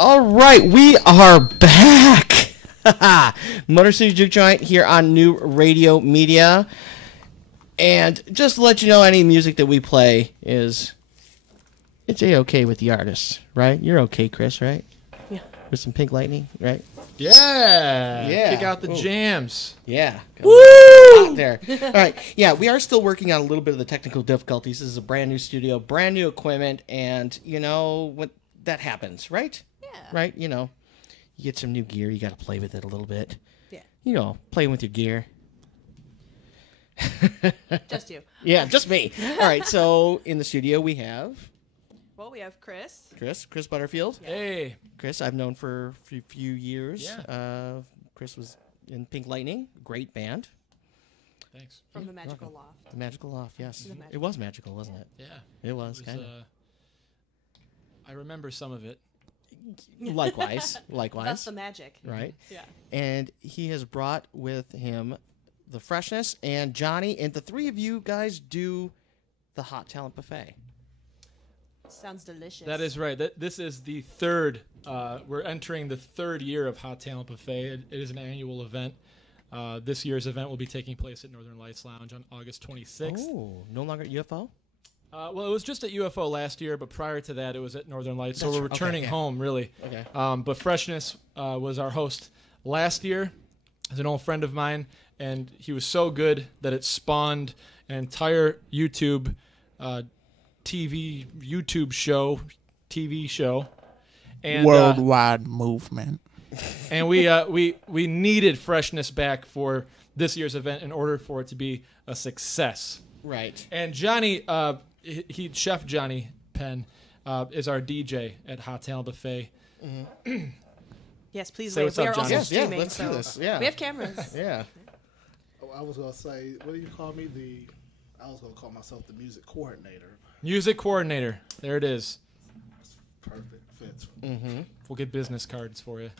All right, we are back. Motor City Juke Joint here on New Radio Media. And just to let you know, any music that we play it's A-okay with the artists, right? You're okay, Chris, right? Yeah. With some Pink Lightning, right? Yeah. Kick out the jams. Yeah. Woo! Out there. All right. Yeah, we are still working on a little bit of the technical difficulties. This is a brand new studio, brand new equipment, and you know what that happens, right? Yeah. Right? You know, you get some new gear, you got to play with it a little bit. Yeah. You know, playing with your gear. Just you. Yeah, just me. All right, so in the studio we have... Well, we have Chris. Chris Butterfield. Yeah. Hey. Chris, I've known for a few years. Yeah. Chris was in Pink Lightning, great band. Thanks. From the Magical Loft. The Magical Loft, yes. The Magical It was magical, wasn't it? Yeah. It was, kind of. I remember some of it. Likewise. That's the magic. Right? Yeah. And he has brought with him the Freshness and Johnny, and the three of you guys do the Hot Talent Buffet. Sounds delicious. That is right. This is the third. We're entering the third year of Hot Talent Buffet. It is an annual event. This year's event will be taking place at Northern Lights Lounge on August 26th. Oh, no longer at UFO? Well, it was just at UFO last year, but prior to that, it was at Northern Lights. So That's we're right. returning Okay, home, really. Okay. But Freshness was our host last year. He's an old friend of mine, and he was so good that it spawned an entire YouTube TV show. And, worldwide movement. And we needed Freshness back for this year's event in order for it to be a success. Right. And Johnny, Chef Johnny Penn, is our DJ at Hot Talent Buffet. Mm-hmm. Yes, please. Say what's we up, are Johnny. also Yes, yeah, streaming. let's do this. Yeah. We have cameras. Yeah. Oh, I was going to say, what do you call me? I was going to call myself the music coordinator. Music coordinator. There it is. Perfect. Fits. Mm-hmm. We'll get business cards for you.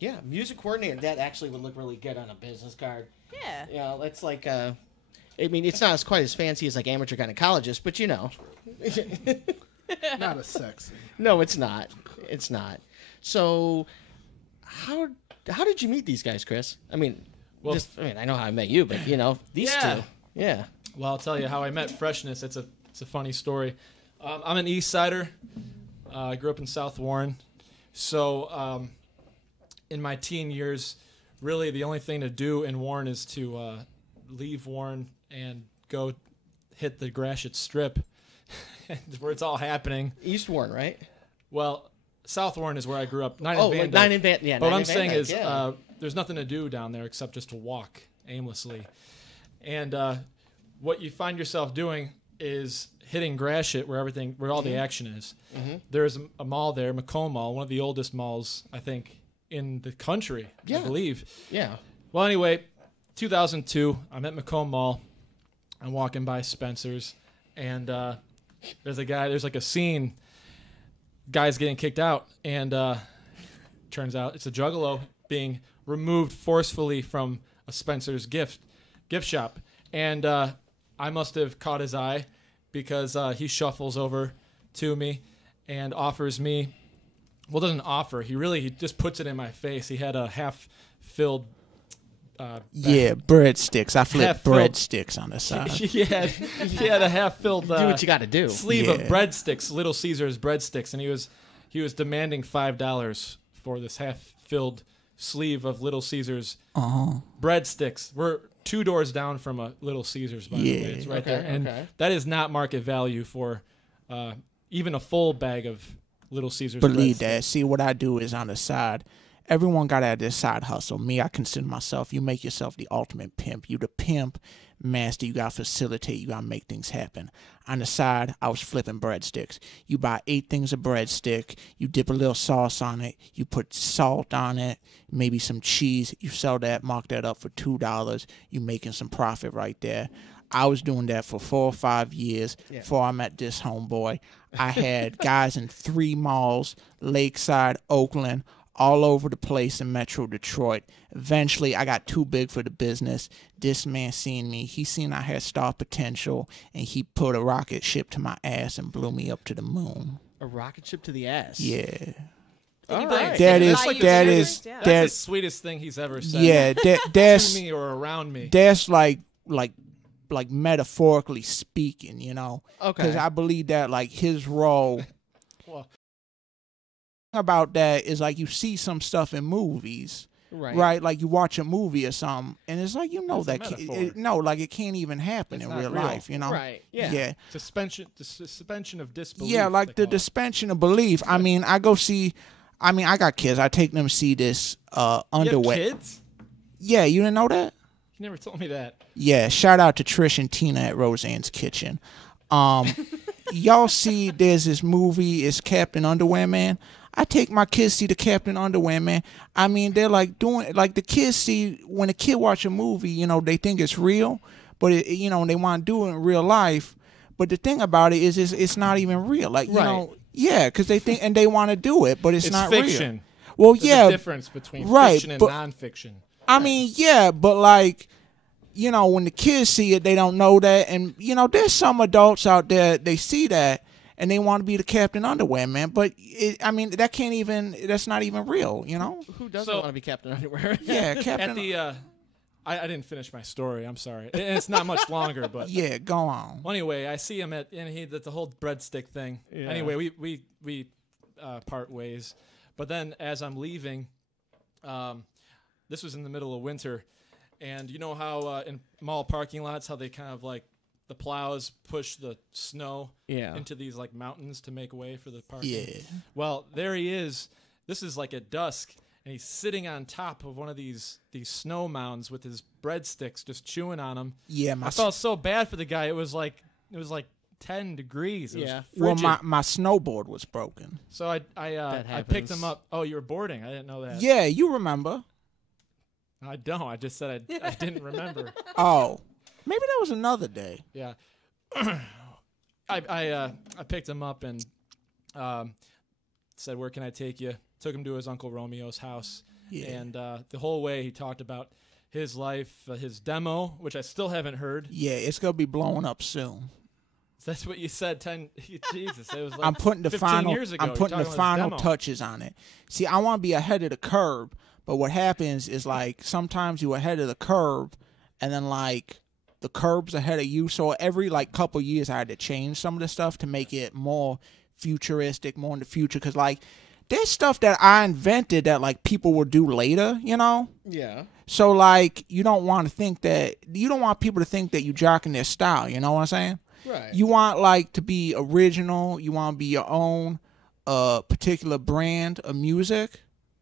Yeah, music coordinator. That actually would look really good on a business card. Yeah. You know, it's like, I mean, it's not quite as fancy as like amateur gynecologist, but you know. Not as sexy. No, it's not. It's not. So, how did you meet these guys, Chris? I mean, Well, I know how I met you, but you know, these two. Yeah. Well, I'll tell you how I met Freshness. It's a funny story. I'm an East Sider. I grew up in South Warren. So in my teen years, really the only thing to do in Warren is to leave Warren and go hit the Gratiot Strip, where it's all happening. East Warren, right? Well, South Warren is where I grew up. Nine in Van. Yeah. But what Nine I'm in Van saying Dyke, is yeah. there's nothing to do down there except just to walk aimlessly. And what you find yourself doing is hitting Gratiot where all the action is. Mm-hmm. There's a mall there, Macomb Mall, one of the oldest malls, I think, in the country, I believe. Yeah. Well, anyway, 2002, I'm at Macomb Mall. I'm walking by Spencer's, and there's like a scene, guys getting kicked out, and turns out it's a juggalo being removed forcefully from a Spencer's gift shop. And I must have caught his eye because he shuffles over to me and offers me, well, doesn't offer, he just puts it in my face. He had a half-filled breadsticks. I flipped Half-filled. breadsticks on the side. he had a half-filled Do what you got to do. sleeve of Yeah. breadsticks, Little Caesars breadsticks, and he was demanding $5 for this half-filled sleeve of Little Caesars breadsticks. We're 2 doors down from a Little Caesars, by the way. It's right there, and that is not market value for even a full bag of Little Caesars. Believe breadsticks. that. See, what I do is on the side. Everyone got to have this side hustle. Me, I consider myself, you make yourself the ultimate pimp. You the pimp master. You got to facilitate. You got to make things happen. On the side, I was flipping breadsticks. You buy 8 things of breadstick. You dip a little sauce on it. You put salt on it, maybe some cheese. You sell that, mark that up for $2. You making some profit right there. I was doing that for 4 or 5 years before I met this homeboy. I had guys in 3 malls, Lakeside, Oakland, all over the place in Metro Detroit. Eventually, I got too big for the business. This man seen me. He seen I had star potential, and he put a rocket ship to my ass and blew me up to the moon. A rocket ship to the ass. Yeah. All build right. That cities is by using that it. is Yeah. That's that the sweetest thing he's ever said. yeah To that's me or around me. that's like metaphorically speaking, you know. Okay. Because I believe that like his role Well, about that is like you see some stuff in movies, Right. right? Like you watch a movie or something, and it's like That's a that metaphor. like it can't even happen It's in not real real. life, you know? Right. Yeah. Yeah. the suspension of disbelief. Yeah, like they the call it. suspension of belief. I mean, I got kids. I take them to see this You have underwear. kids? Yeah, you didn't know that? You never told me that. Yeah, shout out to Trish and Tina at Roseanne's Kitchen. Y'all see there's this movie, it's Captain Underwear Man. I take my kids see the Captain Underwear Man. I mean, they're like doing, like the kids see, when a kid watch a movie, you know, they think it's real, but you know, they want to do it in real life. But the thing about it is it's not even real. Like, you Right. know, yeah, because they think, and they want to do it, but it's not fiction. real. Well, There's yeah, a difference between right, fiction and but- nonfiction. I mean, yeah, but like, you know, when the kids see it, they don't know that. And, you know, there's some adults out there, they see that and they want to be the Captain Underwear Man. But, I mean, that's not even real, you know? Who doesn't So- want to be Captain Underwear? Yeah, At Captain. the, I didn't finish my story. I'm sorry. And it's not much longer, but Yeah, go on. well, anyway, I see him that's the whole breadstick thing. Yeah. Anyway, we part ways, but then as I'm leaving, this was in the middle of winter, and you know how in mall parking lots how they kind of like the plows push the snow Yeah. into these like mountains to make way for the parking. Yeah. Well, there he is. This is like at dusk, and he's sitting on top of one of these snow mounds with his breadsticks, just chewing on them. Yeah, I felt so bad for the guy. It was like 10 degrees. It Yeah. was well, frigid. my snowboard was broken. So I picked him happens. up. Oh, you were boarding. I didn't know that. Yeah, you remember. I don't. I just said I didn't remember. Oh, maybe that was another day. Yeah. I picked him up and said, "Where can I take you?" Took him to his Uncle Romeo's house. Yeah. And the whole way he talked about his life, his demo, which I still haven't heard. Yeah, it's going to be blowing up soon. That's what you said. Jesus, it was like I'm putting the 15 final. years ago. I'm putting the You're talking about his final demo. touches on it. See, I want to be ahead of the curve, but what happens is like sometimes you're ahead of the curve, and then like the curb's ahead of you. So every like couple years, I had to change some of the stuff to make it more futuristic, more in the future. Because like there's stuff that I invented that like people will do later, you know. Yeah. So like you don't want people to think that you jocking their style. You know what I'm saying? Right. You want like to be original. You want to be your own particular brand of music,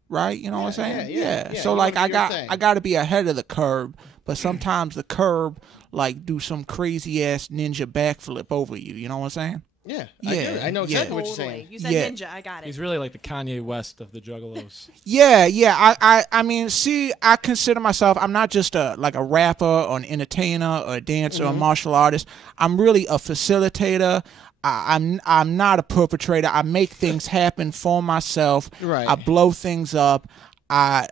right? You know what I'm saying? yeah. So You like know your thing. I got to be ahead of the curve, but sometimes the curve like do some crazy ass ninja backflip over you. You know what I'm saying? Yeah. Yeah, I know exactly yeah. what you're Totally. saying. You said Yeah. ninja. I got it. He's really like the Kanye West of the Juggalos. Yeah. I mean, see, I consider myself. I'm not just a rapper or an entertainer or a dancer or a martial artist. I'm really a facilitator. I'm not a perpetrator. I make things happen for myself. Right. I blow things up. I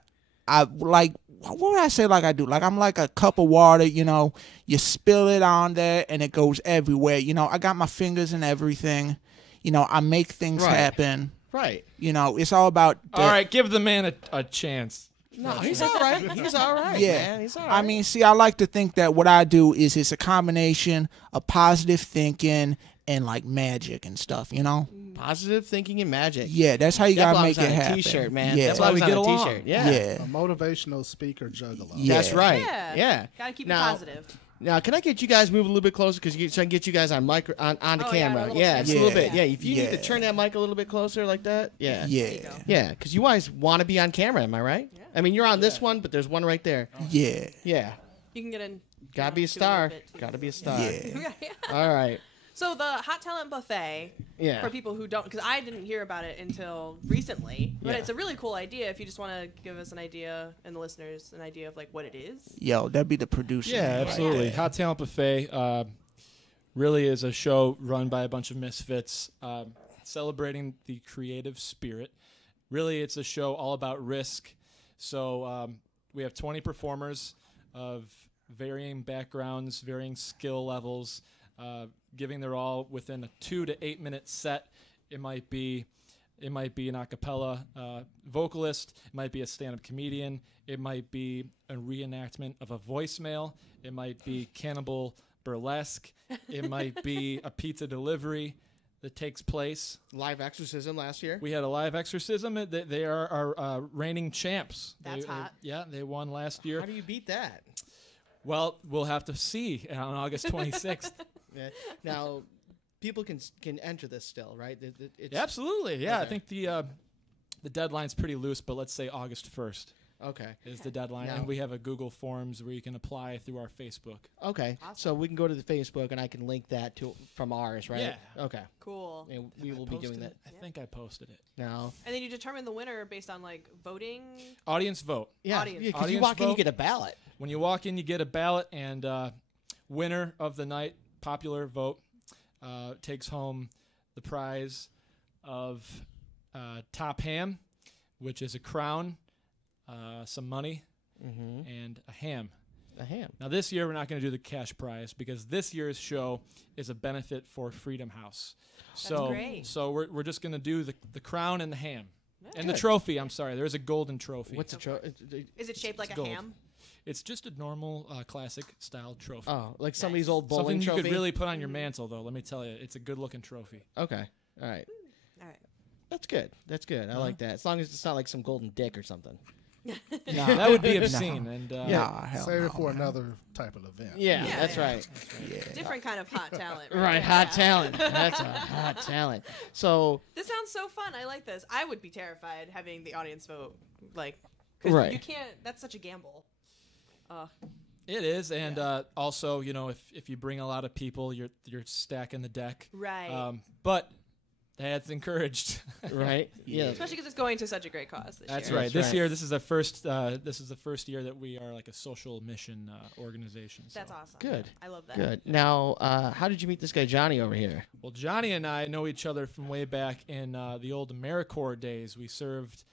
like. What would I say? Like I do? Like I'm like a cup of water. You know, you spill it on there and it goes everywhere. You know, I got my fingers in everything. You know, I make things Right. happen. Right. You know, it's all about. All right, give the man a chance. No, he's all right. He's all right. Yeah, Man. He's all right. I mean, see, I like to think that what I do is it's a combination of positive thinking and like magic and stuff. You know? positive thinking and magic. Yeah, that's how you That gotta make belongs it on a happen. T-shirt, man. Yeah, That's why why we we get get a along. T-shirt. Yeah. yeah. A motivational speaker juggalo. Yeah. That's right. Yeah. Yeah. Gotta keep Now- it positive. Now, can I get you guys moved a little bit closer so I can get you guys on the Oh, yeah, a camera? little Yeah, bit. just a little Yeah. bit. Yeah, if you need Yeah. to turn that mic a little bit closer like that. Yeah. you Yeah, go. Yeah, because you guys want to be on camera, am I right? Yeah. I mean, you're on this one, but there's one right there. yeah, Yeah. You can get in. Gotta be a do little star. bit, too. Gotta be a star. yeah. All right. So the Hot Talent Buffet, Yeah. for people who don't, because I didn't hear about it until recently, but Yeah. it's a really cool idea. If you just want to give us an idea and the listeners an idea of like what it is. Yo, that'd be the producer. Yeah, man right absolutely. there. Hot Talent Buffet really is a show run by a bunch of misfits celebrating the creative spirit. Really, it's a show all about risk. So we have 20 performers of varying backgrounds, varying skill levels, giving their all within a 2 to 8 minute set. It might be It might be an a cappella vocalist. It might be a stand-up comedian. It might be a reenactment of a voicemail. It might be cannibal burlesque. It might be a pizza delivery that takes place. Live exorcism last year. We had a live exorcism. They are our reigning champs. That's hot. They won last year. How do you beat that? Well, we'll have to see on August 26th. Yeah. Now, people can enter this still, right? It's, Absolutely, yeah. Okay. I think the deadline's pretty loose, but let's say August 1st Okay. is the deadline, Now- and we have a Google Forms where you can apply through our Facebook. Okay. Awesome. So we can go to the Facebook, and I can link that from ours, right? Yeah. Okay. Cool. And we will be doing that I think I posted it. now. And then you determine the winner based on like voting. Audience vote. Yeah. Audience. Because you Audience walk in, you vote. get a ballot. When you walk in, you get a ballot, and winner of the night, popular vote, takes home the prize of top ham, which is a crown, some money, and a ham. A ham. Now, this year, we're not going to do the cash prize because this year's show is a benefit for Freedom House. great. So we're just going to do the crown and the ham. And the Good. trophy, I'm sorry. There's a golden trophy. What's the Is it shaped like a gold. ham? It's just a normal classic style trophy. Oh, like Nice. somebody's old bowling Something you trophy? could really put on your mantle, though. Let me tell you, it's a good-looking trophy. Okay. All right. All right. That's good. That's good. I like that. As long as it's not like some golden dick or something. Nah, That would be obscene. And nah, hell Save no, it for man. another type of event. Yeah, Yeah, that's yeah. right. Yeah. Different kind of hot talent. Right, there, hot yeah. talent. That's a hot talent. So, This sounds so fun. I like this. I would be terrified having the audience vote. Like, 'cause Right. you can't. That's such a gamble. it is, and also, you know, if you bring a lot of people, you're stacking the deck. Right. But that's encouraged. right? Yeah. Especially because it's going to such a great cause this That's year. right. That's This right. year, this is the first. This is the first year that we are like a social mission organization. So. That's awesome. Good. I love that. Good. Now, how did you meet this guy Johnny over here? Well, Johnny and I know each other from way back in the old AmeriCorps days. We served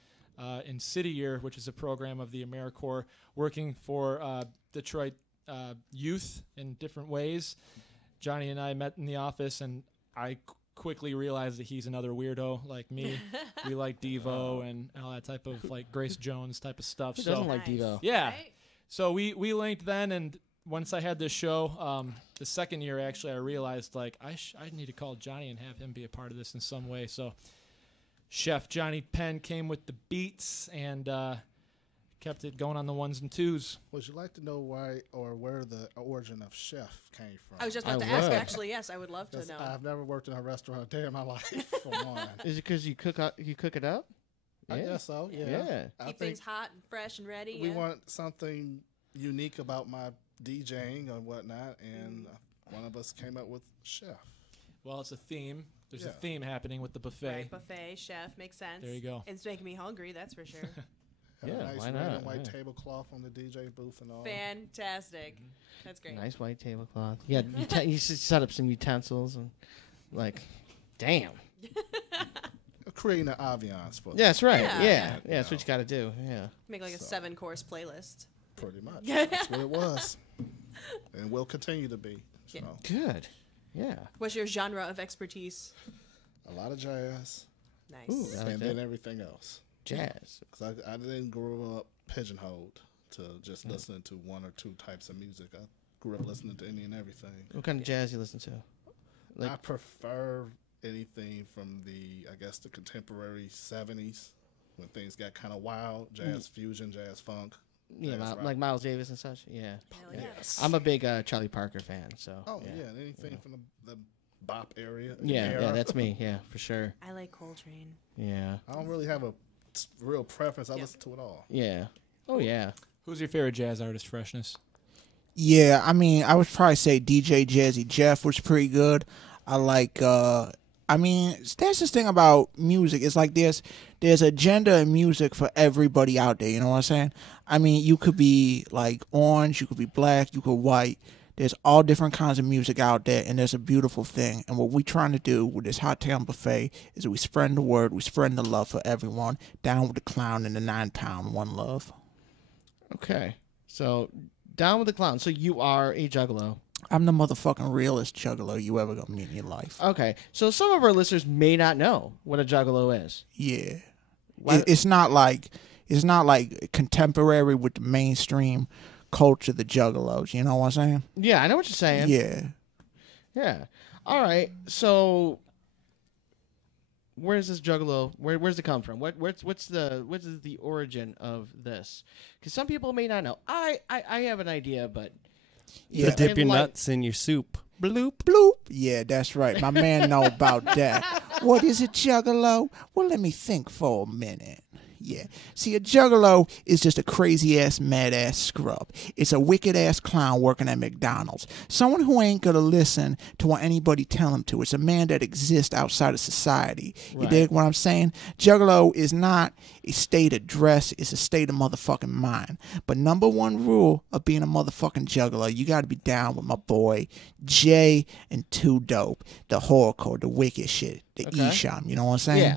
in City Year, which is a program of the AmeriCorps, working for Detroit youth in different ways. Johnny and I met in the office, and I quickly realized that he's another weirdo like me. We like Devo and all that type of like Grace Jones type of stuff. Who So doesn't like Devo? yeah, Right? so we linked then, and once I had this show, the second year actually, I realized like I need to call Johnny and have him be a part of this in some way. So Chef Johnny Penn came with the beats and kept it going on the ones and twos. Would you like to know why or where the origin of chef came from? I was just I about to ask. would. Actually, yes, I would love to 'Cause know. I've never worked in a restaurant a day in my life, for one. Is it because you cook it up? I Yeah. guess so, yeah. Yeah. I Keep think things hot and fresh and ready. we yeah. want something unique about my DJing or whatnot, and one of us came up with chef. Well, it's a theme. There's a Yeah. theme happening with the buffet. Right, buffet, chef, makes sense. There you go. And it's making me hungry, that's for sure. Had Yeah, a nice why red not? and white Yeah. tablecloth on the DJ booth and all. Fantastic. That's great. Nice white tablecloth. Yeah, you set up some utensils and, like, damn. Creating an ambiance for Yeah, that's right. Yeah. Yeah, that's what you got to do. Yeah. Make like a 7-course playlist. pretty much. That's what it was. And will continue to be. So, Yeah. Good. Yeah. What's your genre of expertise? a lot of jazz Nice. Ooh, I like and that. then everything else. Jazz. Because I didn't grow up pigeonholed to just listening to one or two types of music. I grew up listening to any and everything. What kind of jazz you listen to? Like- I prefer anything from the, I guess, the contemporary 70s when things got kind of wild. Jazz fusion, jazz funk. Yeah, jazz rock. like Miles Davis and such. Yeah. Hell yeah. Yes. I'm a big Charlie Parker fan, so. Oh, yeah. Anything from the bop area. Yeah, era. yeah, that's me. Yeah, for sure. I like Coltrane. Yeah. I don't really have a real preference. I Yeah. listen to it all. Yeah. Oh, yeah. Who's your favorite jazz artist, Freshness? Yeah, I mean, I would probably say DJ Jazzy Jeff was pretty good. I like, I mean, there's this thing about music. It's like there's a gender in music for everybody out there. You know what I'm saying? I mean, you could be like orange, you could be black, you could white. There's all different kinds of music out there, and there's a beautiful thing. And what we're trying to do with this Hot Town Buffet is that we spread the word, we spread the love for everyone. Down with the clown and the 9-pound, one love. Okay. So, down with the clown. So, you are a juggalo. I'm the motherfucking realest juggalo you ever gonna meet in your life. Okay, so some of our listeners may not know what a juggalo is. Yeah. Why- It's not like contemporary with the mainstream culture, the juggalos. You know what I'm saying? Yeah, I know what you're saying. Yeah. Yeah. All right. So, where's this juggalo? Where's it come from? What's the origin of this? Because some people may not know. I have an idea, but Yeah. To dip your like- nuts in your soup. Bloop, bloop. Yeah, that's right. My man know about that. What is a juggalo? Well, let me think for a minute. Yeah. See, a juggalo is just a crazy-ass, mad-ass scrub. It's a wicked-ass clown working at McDonald's. Someone who ain't gonna listen to what anybody tell him to. It's a man that exists outside of society. You Right. dig what I'm saying? Juggalo is not a state of dress. It's a state of motherfucking mind. But number one rule of being a motherfucking juggalo, you gotta be down with my boy Jay and Too Dope, the horrorcore, the wicked shit, the Okay. Esham. You know what I'm saying? yeah.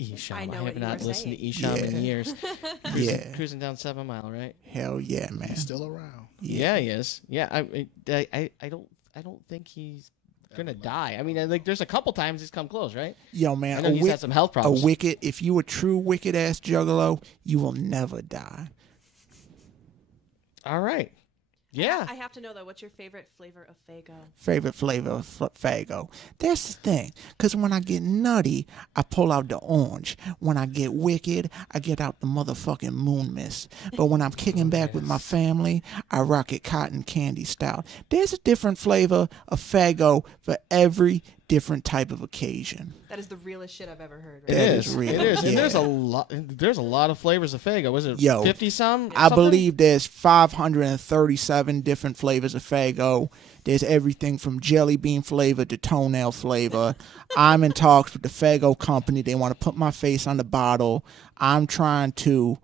Esham. I know I what have you not were listened to saying. Esham Yeah. in years. Yeah. Cruising down 7 Mile, right? Hell yeah, man. He's still around. Yeah, he is. Yeah, I don't think he's gonna die. I mean, like, there's a couple times he's come close, right? Yo, I man, know he's had some health a problems. wicked. If you a true wicked ass juggalo, you will never die. All right. Yeah. I have to know though, what's your favorite flavor of Faygo? Favorite flavor of Faygo. That's the thing. Because when I get nutty, I pull out the orange. When I get wicked, I get out the motherfucking moon mist. But when I'm kicking back with my family, I rock it cotton candy style. There's a different flavor of Faygo for every different type of occasion. That is the realest shit I've ever heard. It Right? That is. is real. It is. And there's a Yeah. lot. There's a lot of flavors of Faygo. Was it Yo, 50 some? I believe there's 537 different flavors of Faygo. There's everything from jelly bean flavor to toenail flavor. I'm in talks with the Faygo company. They want to put my face on the bottle. I'm trying to,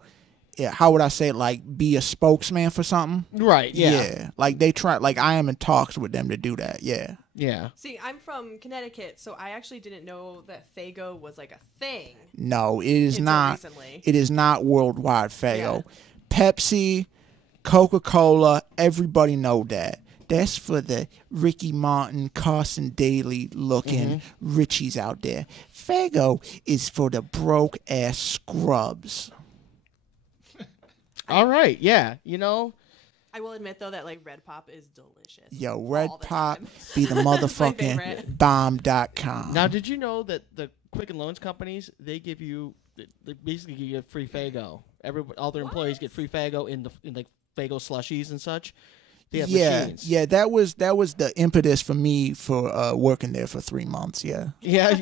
how would I say it, like be a spokesman for something? Right. Yeah. Like they try, like I am in talks with them to do that. Yeah. Yeah. See, I'm from Connecticut, so I actually didn't know that Faygo was like a thing. No, it is Until not. recently. It is not worldwide Faygo. Yeah. Pepsi, Coca-Cola, everybody know that. That's for the Ricky Martin, Carson Daly looking Richies out there. Faygo is for the broke ass scrubs. All right. Yeah. You know. I will admit though that like Red Pop is delicious. Yo, Red all the Pop time. be the my motherfucking favorite. bomb.com. Now, did you know that the Quicken Loans companies, they give you, they basically give you free Faygo. All their employees get free Faygo in like Faygo slushies and such. They have machines. Yeah, that was the impetus for me for working there for 3 months. Yeah. Yeah.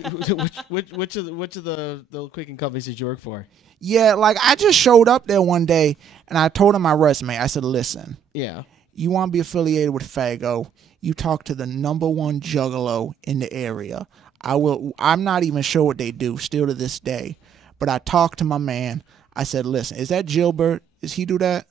which of the Quicken companies did you work for? Yeah, like I just showed up there one day and I told him my resume. I said, listen, Yeah. you want to be affiliated with Faygo, you talk to the number one juggalo in the area. I'm not even sure what they do still to this day, but I talked to my man. I said, listen, is that Gilbert? Does he do that?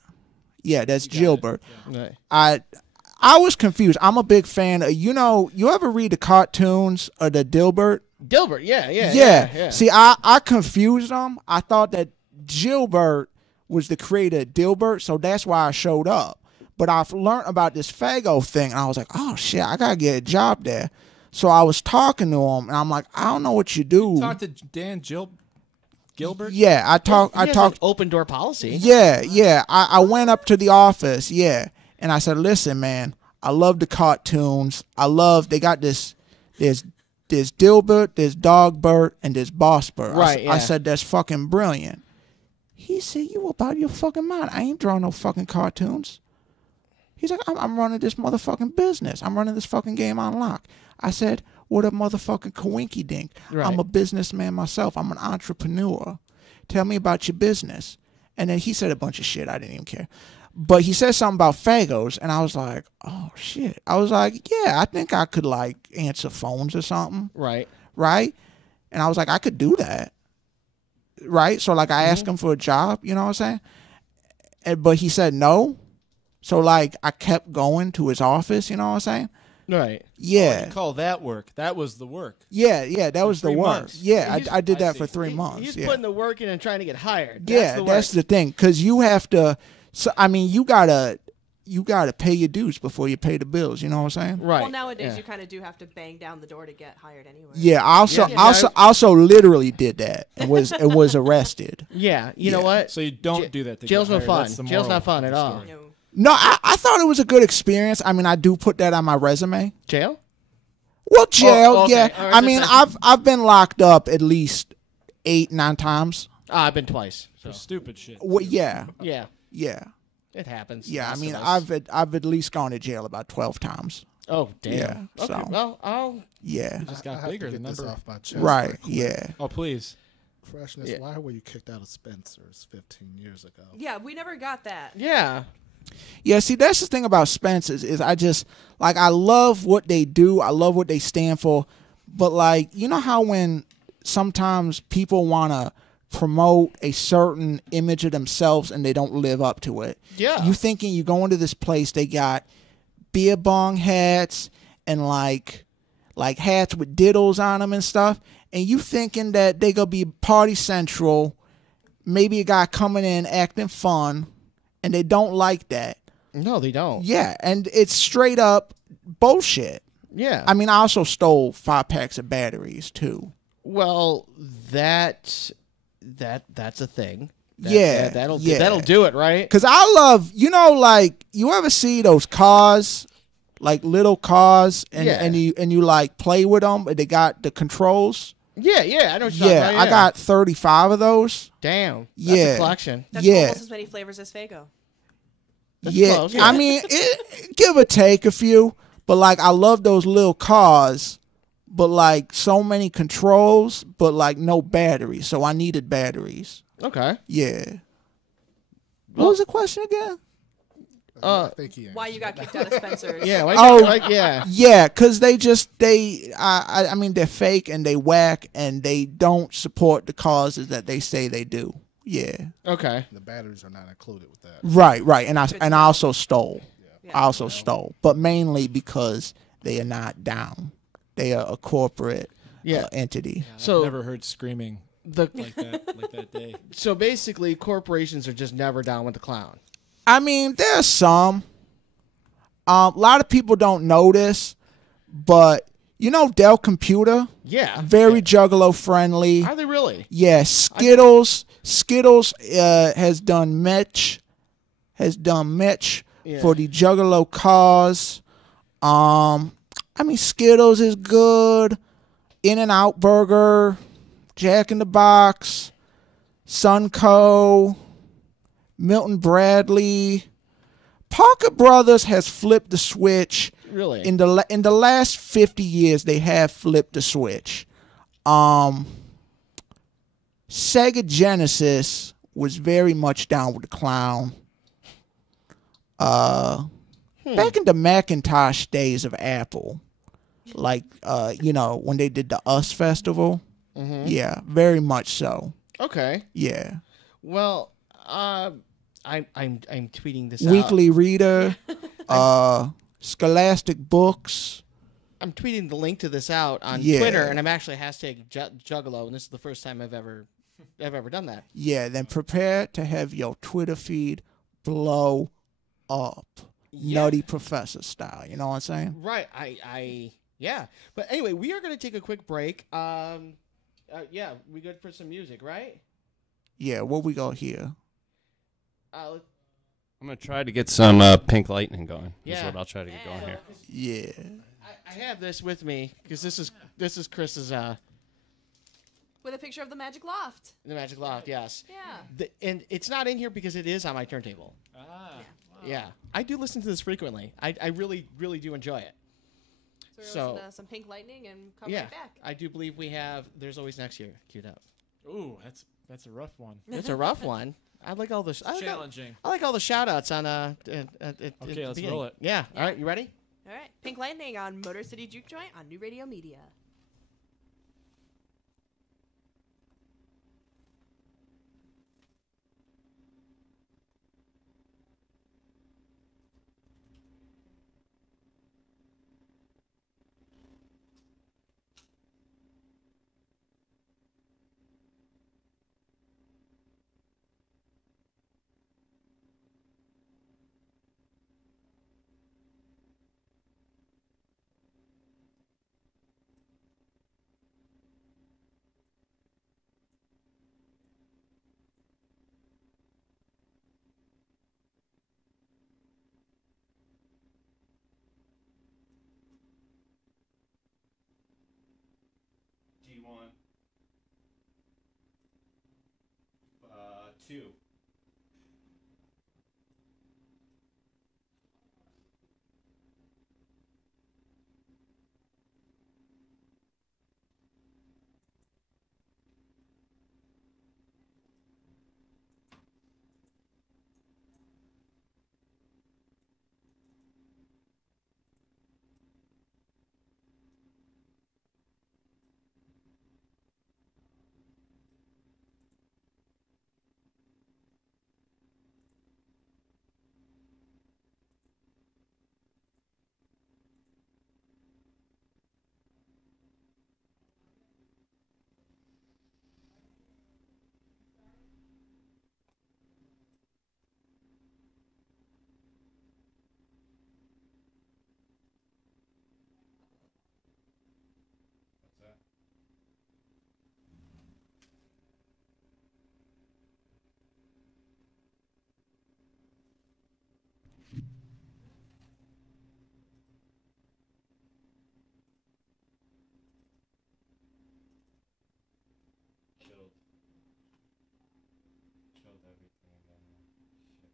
Yeah, that's Gilbert. Right. I was confused. I'm a big fan of, you ever read the cartoons of the Dilbert? Dilbert. Yeah. See, I confused them. I thought that Gilbert was the creator of Dilbert, so that's why I showed up. But I've learned about this Faygo thing, and I was like, oh, shit, I got to get a job there. So I was talking to him, and I'm like, I don't know what you do. Talk to Dan Gilbert. Yeah, I He talked. has an open door policy. Yeah. I went up to the office, and I said, listen, man, I love the cartoons. They got this, there's Dilbert, there's Dogbert, and there's Bossbert. Right, I said, that's fucking brilliant. He said, you about your fucking mind. I ain't drawing no fucking cartoons. He's like, I'm running this motherfucking business. I'm running this fucking game on lock. I said, what a motherfucking coinky dink. Right. I'm a businessman myself. I'm an entrepreneur. Tell me about your business. And then he said a bunch of shit. I didn't even care. But he said something about Fagos, and I was like, oh, shit. I was like, yeah, I think I could, like, answer phones or something. Right. Right? And I was like, I could do that. Right? So, like, I asked him for a job, you know what I'm saying? But he said no. So, like, I kept going to his office, you know what I'm saying? Right. Yeah. You call that work? That was the work. Yeah, that was the 3 work. months. Yeah, He's- I did that see. for 3 months. He's yeah. putting the work in and trying to get hired. That's the thing, because you have to. So I mean, you gotta. you got to pay your dues before you pay the bills. You know what I'm saying? Right. Well, nowadays yeah. you kind of do have to bang down the door to get hired anyway. Yeah, Yeah. also literally did that and was arrested. Yeah, you know Yeah. what? So you don't do that. To Jail's get no hired. fun. That's the Jail's not moral fun of at the all. story. No. No, I thought it was a good experience. I mean, I do put that on my resume. Jail? Well, jail, Oh, okay. yeah. All right, I just mean, asking. I've been locked up at least 8-9 times. I've been twice. For So. stupid shit. Well, yeah, Yeah, yeah, it happens. yeah. I Lots mean, of us. I've at least gone to jail about 12 times. Oh, damn. Yeah, Okay, so- well, I'll... Yeah, Just I got have bigger. to The get this number. off my chest. right. quick. Yeah. Oh please. Freshness, Yeah. why were you kicked out of Spencer's 15 years ago? Yeah, we never got that. Yeah. Yeah, see, that's the thing about Spencer's is I just, like, I love what they do. I love what they stand for. But, like, you know how when sometimes people want to promote a certain image of themselves and they don't live up to it? Yeah. You thinking you go into this place, they got beer bong hats and, like hats with diddles on them and stuff. And you thinking that they going to be party central, maybe a guy coming in acting fun, and they don't like that. No, they don't. Yeah, and it's straight up bullshit. Yeah. I mean, I also stole 5 packs of batteries too. Well, that's a thing. Yeah, That'll yeah. that'll do it, right? Cause I love, like, you ever see those cars, like little cars, and Yeah. you like play with them, and they got the controls. Yeah, I know what you're talking Yeah, about. I got 35 of those. Damn. That's Yeah. a collection. That's Yeah. almost as many flavors as Fago. That's Yeah, close, yeah. I mean, give or take a few, but like I love those little cars, but like so many controls, but like no batteries, so I needed batteries. Okay. Yeah. What was the question again? I think he Why you got answered kicked out of Spencer's? Yeah. Oh. Yeah. Yeah, because I mean, they're fake and they whack and they don't support the causes that they say they do. Yeah. Okay. the batteries are not included with that. Right. And I also stole. Yeah. I also stole, but mainly because they are not down. They are a corporate Yeah. entity. So- I've never heard screaming The like that day. so basically, corporations are just never down with the clown. I mean, there's some. A lot of people don't know this, but you know Dell Computer, Yeah. very Juggalo friendly. Are they really? Yeah, Skittles has done match Yeah. for the Juggalo cause. I mean, Skittles is good. In-N-Out Burger, Jack in the Box, Sunco, Milton Bradley. Parker Brothers has flipped the switch. Really? In the last 50 years, they have flipped the switch. Sega Genesis was very much down with the clown. Back in the Macintosh days of Apple, like when they did the US Festival, yeah, very much so. Okay. Yeah, Well, I'm tweeting this out. Weekly Reader, Scholastic Books. I'm tweeting the link to this out on Yeah. Twitter, and I'm actually hashtag Juggalo, and this is the first time I've ever done that. Yeah, then prepare to have your Twitter feed blow up, Nutty Professor style. You know what I'm saying? Right. Yeah. But anyway, we are going to take a quick break. Yeah, we good for some music, right? Yeah, what we got here? Uh, I'm gonna try to get some Pink Lightning going. Is Yeah. what I'll try to get going here. Yeah. I have this with me because this is Chris's With a picture of the Magic Loft. the Magic Loft. Yes. Yeah. And it's not in here because it is on my turntable. Yeah, I do listen to this frequently. I really do enjoy it. So we're So- listening to some Pink Lightning and come Yeah, right back. I do believe we have There's Always Next Year queued up. Ooh, that's a rough one. It's a rough one. I like all the Challenging. I like all the shout outs on Okay, let's roll it. Yeah. All right, you ready? All right. Pink Lightning on Motor City Juke Joint on New Radio Media. Killed everything again. Shit.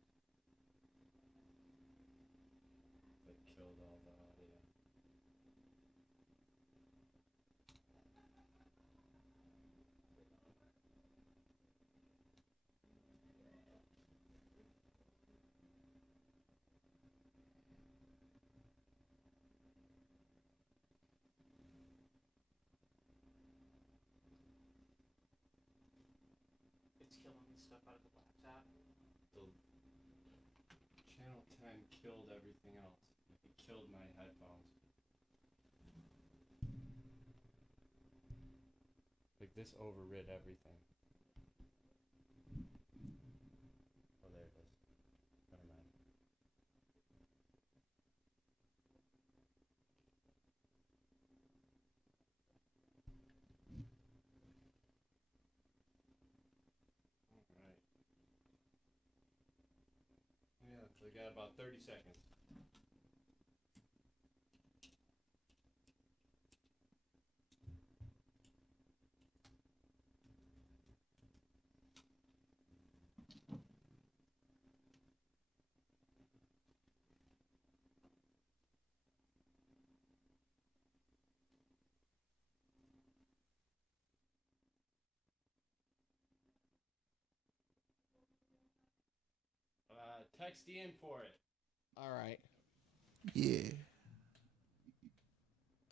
But killed all the audio. It's killing the stuff out of the laptop. The channel 10 killed everything else. It killed my headphones. Like this overrid everything. Oh, there it is. Never mind. Alright. Yeah, so we got about 30 seconds. Text Ian for it. All right. Yeah.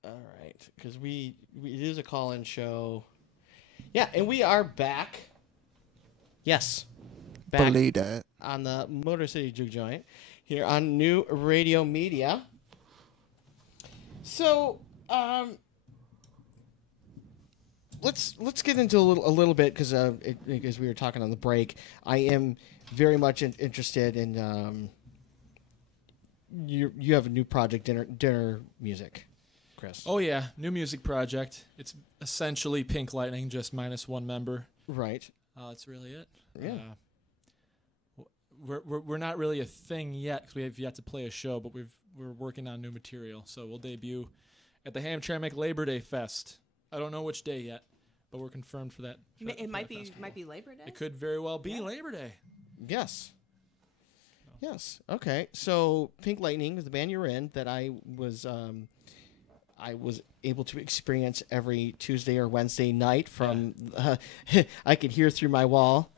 All right. Because we it is a call-in show. Yeah, and we are back. Yes. Back Believe that. on the Motor City Juke Joint here on New Radio Media. So, let's get into a little bit because we were talking on the break. I am very much interested in you have a new project, dinner music, Chris. Oh yeah, new music project. It's essentially Pink Lightning, just minus one member. Right. That's really it. Yeah. We're not really a thing yet because we have yet to play a show, but we're working on new material. So we'll debut at the Hamtramck Labor Day Fest. I don't know which day yet, but we're confirmed for that. It might be Labor Day. It could very well be Labor Day. Yes. Yes. Okay. So Pink Lightning is the band you're in that I was able to experience every Tuesday or Wednesday night from I could hear through my wall.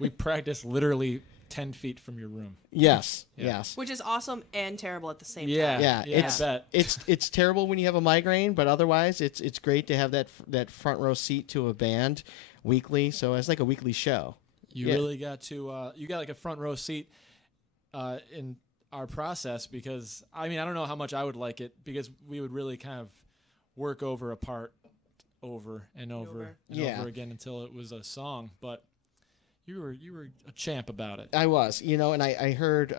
We practice literally 10 feet from your room. Yes. Yeah. Yes. Which is awesome and terrible at the same Yeah. time. Yeah, I bet. it's terrible when you have a migraine, but otherwise it's great to have that front row seat to a band weekly. So it's like a weekly show. You really got to you got like a front row seat in our process because I don't know how much I would like it because we would really kind of work over a part over and over over again until it was a song, but you were a champ about it. I was, and I heard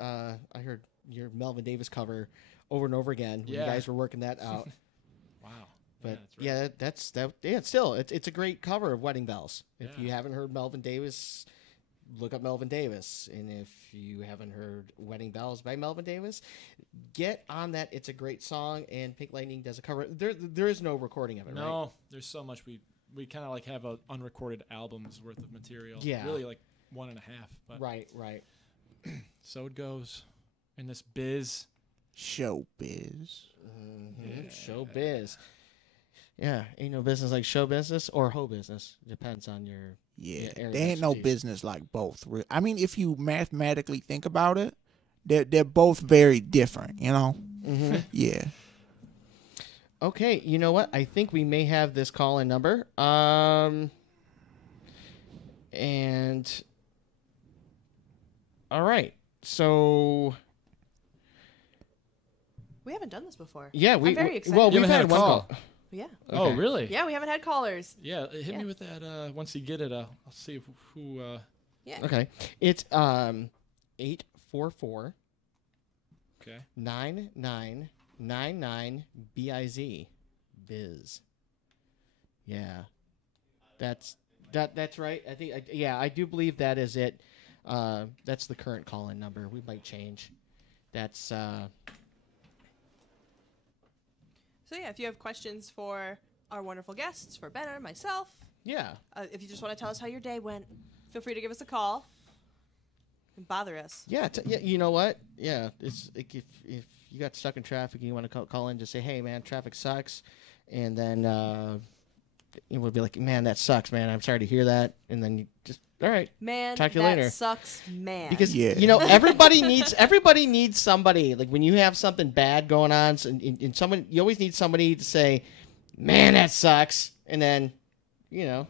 your Melvin Davis cover over and over again when you guys were working that out. Wow. But that's right. it's a great cover of Wedding Bells. If you haven't heard Melvin Davis, look up Melvin Davis. And if you haven't heard Wedding Bells by Melvin Davis, get on that. It's a great song, and Pink Lightning does a cover. There is no recording of it, right? No, there's so much we kind of like have a unrecorded album's worth of material. Yeah. Really like 1.5. But Right. so it goes in this biz. Showbiz. Mm-hmm. Showbiz. Yeah, ain't no business like show business or hoe business. Depends on your Yeah, area there ain't no expertise. business like both. I mean, if you mathematically think about it, they're both very different, Mm-hmm. Yeah. Okay, you know what? I think we may have this call-in number. And all right, so We haven't done this before. yeah, I'm very excited. well, You we've haven't had had a one call. call. Yeah. Oh, Okay. really? Yeah, we haven't had callers. Yeah, hit me Yeah. with that once you get it. I'll see who Yeah. Okay, it's 844 okay. 9999 biz biz. Yeah, that's right. I think I do believe that is it. That's the current call-in number. We might change that's So yeah, if you have questions for our wonderful guests, for Ben or myself, yeah. if you just want to tell us how your day went, feel free to give us a call and bother us. Yeah, yeah, you know what? Yeah, it's like if you got stuck in traffic and you want to call in, just say, "Hey, man, traffic sucks," and then it would be like, "Man, that sucks, man. I'm sorry to hear that," and then you just, all right, Man, talk to you that later. sucks, man. Because Yeah. you know everybody needs somebody. Like when you have something bad going on, and someone, you always need somebody to say, "Man, that sucks," and then, you know.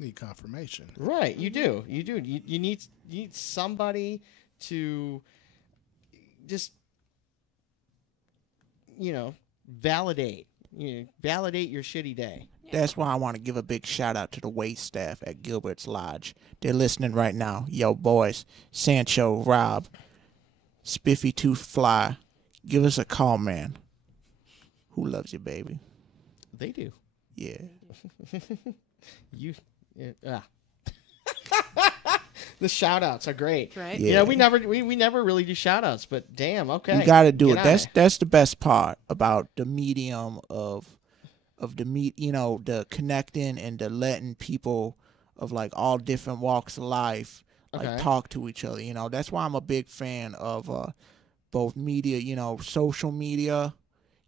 Need confirmation. Right, you do. You need somebody to just, validate your shitty day. That's why I want to give a big shout out to the wait staff at Gilbert's Lodge. They're listening right now. Yo, boys, Sancho, Rob, Spiffy Tooth Fly, give us a call, man. Who loves you, baby? They do. Yeah. The shout outs are great. Right? Yeah. We never really do shout outs, but damn, okay. You got to do Get it. on That's the best part about the medium of the connecting and the letting people of like all different walks of life Okay. talk to each other. That's why I'm a big fan of both media, social media,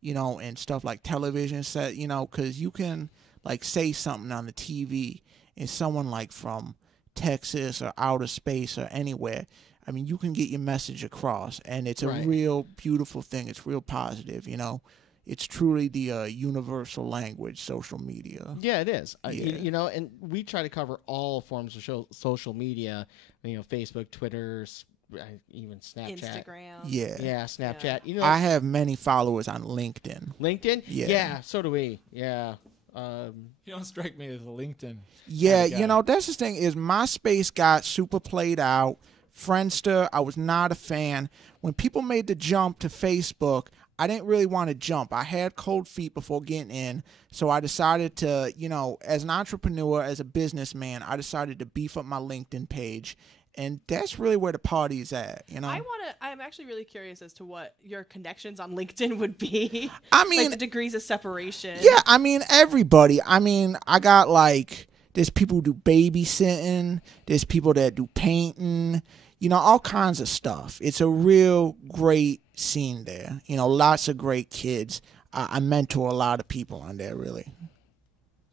and stuff like television set, because you can like say something on the TV and someone like from Texas or outer space or anywhere, I mean, you can get your message across, and it's a Right. real beautiful thing. It's real positive, It's truly the universal language, social media. Yeah, it is. Yeah. And we try to cover all forms of social media, Facebook, Twitter, even Snapchat. Instagram. Yeah. Yeah, Snapchat. I have many followers on LinkedIn. LinkedIn? Yeah. So do we. Yeah. You don't strike me as a LinkedIn. Yeah, kind of guy. that's the thing is MySpace got super played out. Friendster, I was not a fan. When people made the jump to Facebook, I didn't really want to jump. I had cold feet before getting in, so I decided to, as an entrepreneur, as a businessman, I decided to beef up my LinkedIn page, and that's really where the party's at, I'm actually really curious as to what your connections on LinkedIn would be. I mean, like the degrees of separation. yeah, I mean, everybody. I mean, I got there's people who do babysitting, there's people that do painting, all kinds of stuff. It's a real great scene there. Lots of great kids. I mentor a lot of people on there, really.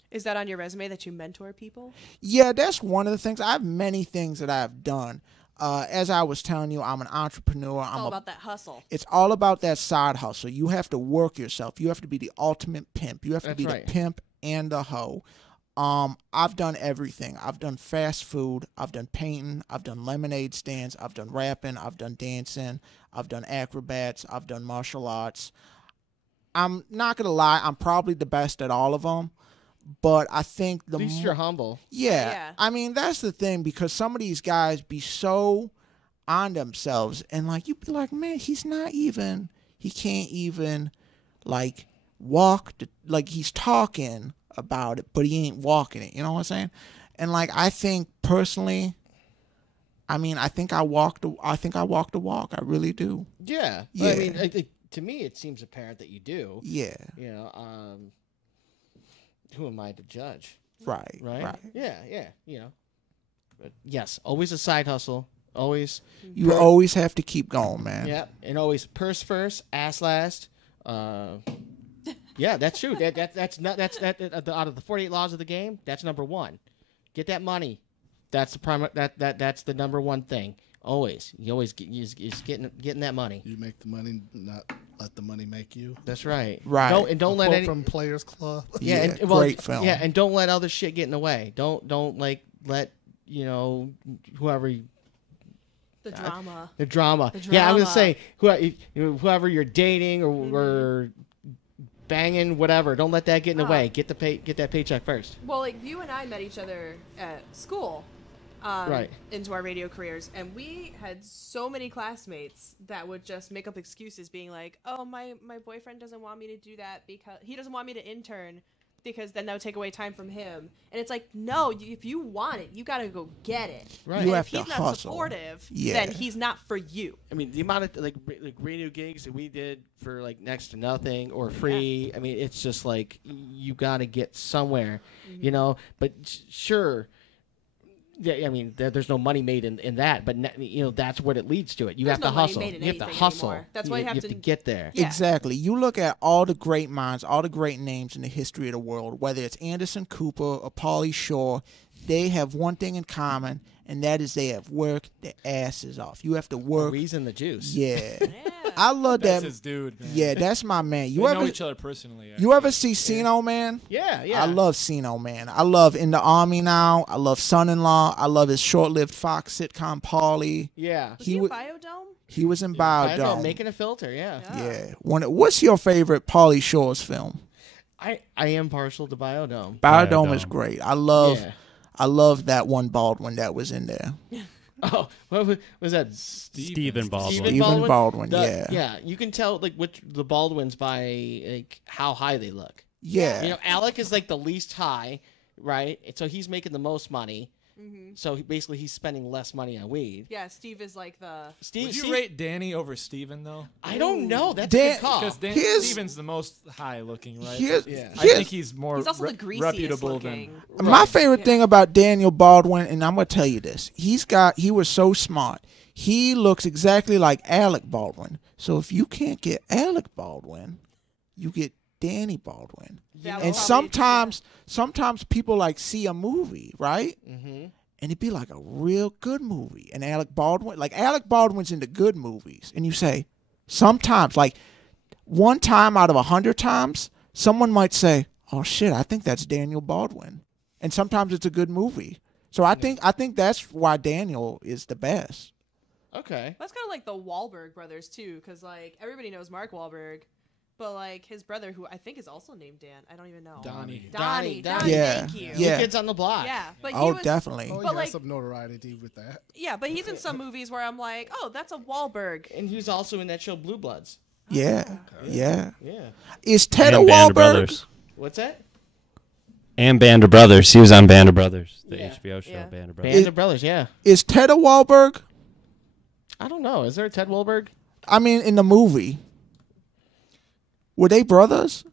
Is that on your resume that you mentor people? Yeah, that's one of the things. I have many things that I've done. As I was telling you, I'm an entrepreneur. It's all about that hustle. It's all about that side hustle. You have to work yourself. You have to be the ultimate pimp. You have to That's be right. the pimp and the hoe. I've done everything. I've done fast food. I've done painting. I've done lemonade stands. I've done rapping. I've done dancing. I've done acrobats. I've done martial arts. I'm not going to lie. I'm probably the best at all of them. But I think At least you're humble. Yeah. I mean, that's the thing, because some of these guys be so on themselves, and you'd be like, man, he can't even walk, he's talking about it, but he ain't walking it. You know what I'm saying? And I think personally, I think I walk the walk. I really do. Yeah. Yeah. I mean, to me, it seems apparent that you do. Yeah. Who am I to judge? Right. Right? Yeah. But yes, always a side hustle. Always. You always have to keep going, man. Yeah, and always purse first, ass last. Yeah, that's true. That's out of the 48 laws of the game. That's number one. Get that money. That's the that's the number one thing. Always, you always getting that money. You make the money, not let the money make you. That's right. Right. Don't let Quote any from Players Club. yeah, Yeah, and, great film. Yeah, and don't let other shit get in the way. Don't let whoever. The drama. The drama. The Yeah, I'm gonna drama. say whoever you're dating or banging, whatever. Don't let that get in the way. Get that paycheck first. Well, you and I met each other at school. Right. Into our radio careers, and we had so many classmates that would just make up excuses being like, oh, my boyfriend doesn't want me to do that because he doesn't want me to intern because then that would take away time from him. And it's like, no, if you want it, you got to go get it. Right. And You if have to he's not hustle. supportive, Yeah. then he's not for you. I mean, the amount of like radio gigs that we did for like next to nothing or free. I mean, it's just like you got to get somewhere, you know. But sure, yeah. I mean, there's no money made in that, but you know that's what it leads to. It. You There's have to no money hustle. made in You have to anything hustle. anymore. That's why you have to get there. Yeah. Exactly. You look at all the great minds, all the great names in the history of the world, whether it's Anderson Cooper or Pauly Shore, they have one thing in common, and that is they have worked their asses off. You have to work. Reason the juice. Yeah. Yeah. I love That's that. his dude, man. Yeah, that's my man. We You know ever each other personally. you ever see Sino Man? Yeah, yeah. I love Sino Man. I love In the Army Now. I love Son-in-Law. I love his short-lived Fox sitcom Pauly. Yeah. Was He he in wa- Biodome? He was in I know, Biodome. making a filter. Yeah. Yeah. What's your favorite Pauly Shore's film? I am partial to Biodome. Biodome is Biodome. great. I Yeah. love that one Baldwin that was in there. Oh, what was that? Stephen Baldwin. Stephen Baldwin, yeah. Yeah, you can tell like which the Baldwins by like how high they look. Yeah. You know, Alec is like the least high, right? And so he's making the most money. So basically, he's spending less money on weed. Yeah, Steve is like the... Steve, Would you Steve- rate Danny over Steven, though? I don't know. That's Dan- a good call. Because Here's- Steven's the most high looking, right? Yeah. I think he's more He's also the greasiest reputable looking. than. My favorite thing about Daniel Baldwin, and I'm gonna tell you this, he was so smart. He looks exactly like Alec Baldwin. So if you can't get Alec Baldwin, you get Danny Baldwin. That And was probably- sometimes people like see a movie, right? Mm-hmm. And it'd be like a real good movie. And Alec Baldwin's in the good movies. And you say, sometimes, like one time out of 100 times, someone might say, oh shit, I think that's Daniel Baldwin. And sometimes it's a good movie. So I think that's why Daniel is the best. Okay. That's kind of like the Wahlberg brothers, too, because, like, everybody knows Mark Wahlberg, but, like, his brother, who I think is also named Dan, I don't even know. Donnie. Donnie, Yeah. thank you. Yeah. New Kids on the Block. Yeah, but he Oh, was, definitely. Oh, But, yeah, like- some notoriety with that. Yeah, but he's in some movies where I'm like, oh, that's a Wahlberg. And he was also in that show Blue Bloods. Yeah. Yeah. Yeah. Is Ted a And Band of Wahlberg? Brothers. What's that? And Band of Brothers. He was on Band of Brothers, the Yeah. HBO show Yeah. Band of Brothers. Band of Brothers. Yeah. Is Ted a Wahlberg? I don't know. Is there a Ted Wahlberg? I mean, in the movie. Were they brothers?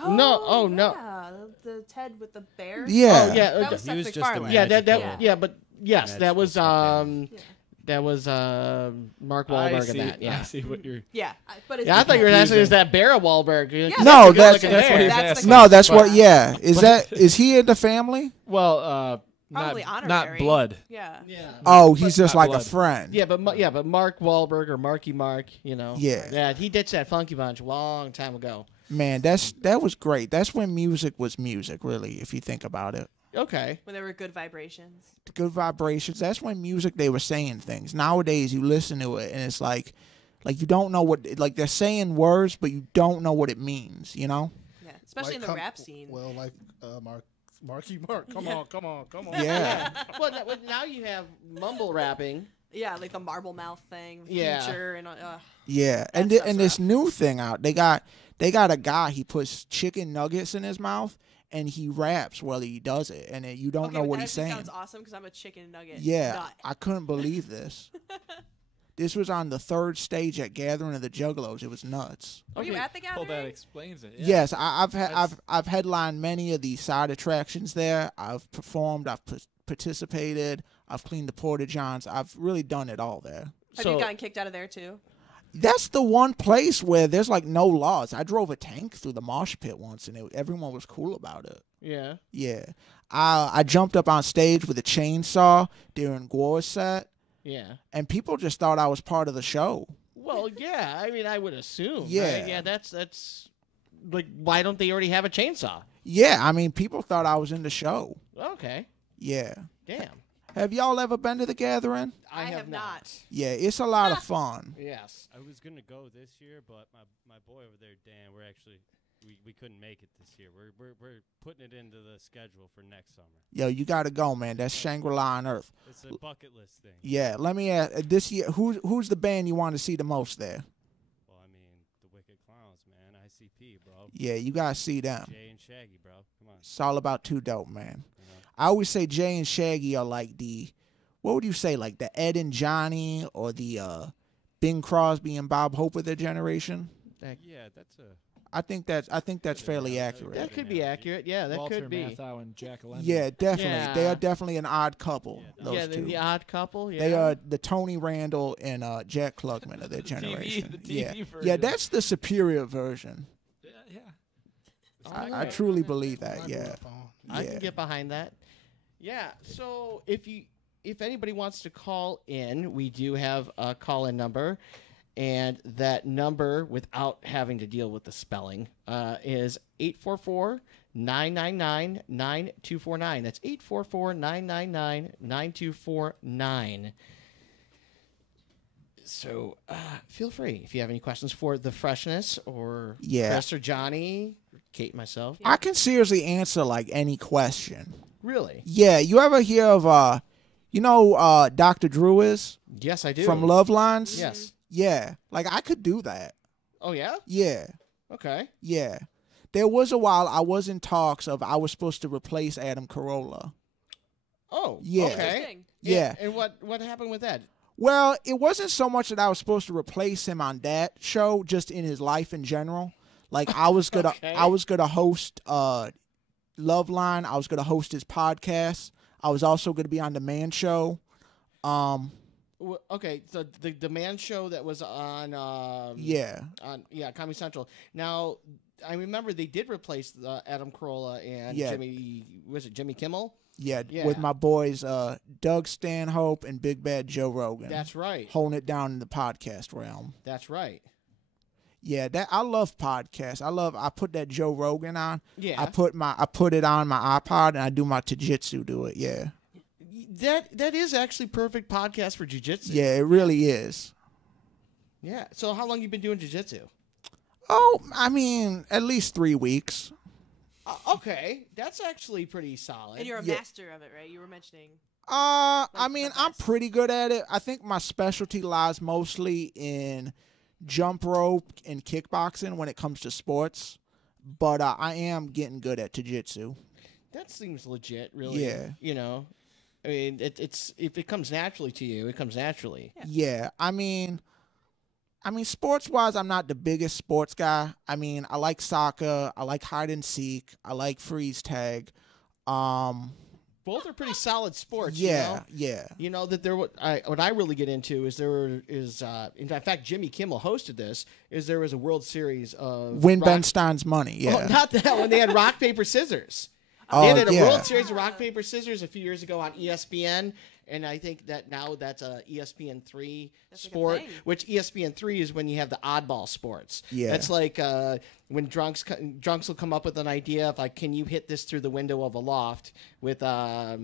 No, oh, no. Yeah, the Ted with the bear. Yeah. Oh yeah. That was He Seth was just a MacFarlane. yeah. That. magical- Yeah. But yes, that was Magical stuff, that was Mark I Wahlberg see. in that. Yeah. I see what you're. Yeah, but it's Yeah, I thought you were asking confusing. is that Barra Wahlberg? Yeah, No, That's a that's- good-looking that's hair. what he's That's the asking. No, that's But- what. Yeah, is he in the family? Well, Probably not honorary. blood. Yeah. Yeah. Oh, he's just not like blood. a friend. Yeah, but Mark Wahlberg or Marky Mark, you know. Yeah. Yeah, he ditched that Funky Bunch a long time ago. Man, that was great. That's when music was music, really, if you think about it. Okay. When there were good vibrations. Good vibrations. That's when music they were saying things. Nowadays you listen to it and it's like you don't know what, like they're saying words but you don't know what it means, you know? Yeah, especially in the rap scene. Well, like Marky Mark. Come Yeah. on, come on, come on. Yeah. Well, now you have mumble rapping. Yeah, like the marble mouth thing. Yeah. Future and Yeah. And That and this new thing out. They got a guy, he puts chicken nuggets in his mouth and he raps while he does it and you don't know what he's saying. Sounds awesome because I'm a chicken nugget. Yeah, nut. I couldn't believe this. This was on the third stage at Gathering of the Juggalos. It was nuts. Were you Okay. at the Well, gathering? that explains it. Yeah. Yes, I've That's- headlined many of the side attractions there. I've performed. I've participated. I've cleaned the porta johns. I've really done it all there. Have So- you gotten kicked out of there too? That's the one place where there's like no laws. I drove a tank through the mosh pit once, and everyone was cool about it. Yeah. Yeah, I jumped up on stage with a chainsaw during Gore's set, Yeah. and people just thought I was part of the show. Well, yeah. I mean, I would assume. Yeah. Right? Yeah. That's like, why don't they already have a chainsaw? Yeah, I mean, people thought I was in the show. Okay. Yeah. Damn. Have y'all ever been to the Gathering? I have not. Yeah, it's a lot of fun. Yes. I was gonna go this year, but my boy over there, Dan, we couldn't make it this year. We're putting it into the schedule for next summer. Yo, you gotta go, man. That's Shangri-La on Earth. It's a bucket list thing. Yeah, let me ask this year. Who's the band you want to see the most there? Well, I mean, the Wicked Clowns Bounce, man. ICP, bro. Yeah, you gotta see them. Jay and Shaggy, bro. Come on. It's all about Too Dope, man. You know? I always say Jay and Shaggy are like what would you say, like the Ed and Johnny or the Bing Crosby and Bob Hope of their generation? Yeah, that's a. I think that's fairly Yeah, accurate. That could be accurate. Yeah, that Walter could be. Matthau and Jack Lemmon. Yeah, definitely. Yeah. They are definitely an odd couple. Yeah, those Yeah, two. the odd couple. Yeah. They are the Tony Randall and Jack Klugman of their generation. the TV yeah, version. yeah, that's the superior version. Yeah. I truly believe that. Yeah, I yeah. can get behind that. Yeah. So if anybody wants to call in, we do have a call-in number, and that number, without having to deal with the spelling, is 844-999-9249. That's 844-999-9249. So feel free if you have any questions for the Freshness or Yeah. Chris or Johnny, Kate, myself. I can seriously answer like any question. Really? Yeah, you ever hear of Dr. Drew is Yes, I do. from Love Lines? Yes. Yeah, like I could do that. Oh yeah. Yeah, Okay. yeah. There was a while I was in talks of I was supposed to replace Adam Carolla. Oh. Yeah. Okay. Interesting. Yeah. And what happened with that? Well, it wasn't so much that I was supposed to replace him on that show, just in his life in general. Like I was gonna, Okay. I was gonna host Love Line. I was gonna host his podcast. I was also gonna be on the Man Show. Okay, so the man show that was on Yeah, Comedy Central. Now I remember they did replace Adam Carolla and Yeah. Jimmy Kimmel? yeah, Yeah. with my boys Doug Stanhope and Big Bad Joe Rogan. That's right. Holding it down in the podcast realm. That's right. Yeah, that I love podcasts. I put that Joe Rogan on. Yeah. I put it on my iPod and I do my jiu-jitsu to it. Yeah. That is actually perfect podcast for jiu-jitsu. Yeah, it really is. Yeah. So how long you been doing jiu-jitsu? Oh, I mean, at least 3 weeks. Okay, that's actually pretty solid. And you're a Yeah. master of it, right? You were mentioning. I Like mean, the I'm best. pretty good at it. I think my specialty lies mostly in jump rope and kickboxing when it comes to sports. But I am getting good at jiu-jitsu. That seems legit, really. Yeah. You know, I mean, it's if it comes naturally to you, it comes naturally. Yeah, I mean, sports-wise, I'm not the biggest sports guy. I mean, I like soccer. I like hide and seek. I like freeze tag. Both are pretty solid sports. Yeah, You know? yeah. You know that what I really get into is in fact Jimmy Kimmel hosted this. There was a World Series of Win rock- Ben Stein's money. Oh, Yeah. not that one. They had rock paper scissors. Oh, They did a yeah. World Series of rock paper scissors a few years ago on ESPN, and I think that now that's a ESPN3 That's a good sport. thing. Which ESPN3 is when you have the oddball sports. Yeah. That's like when drunks will come up with an idea of like, can you hit this through the window of a loft with a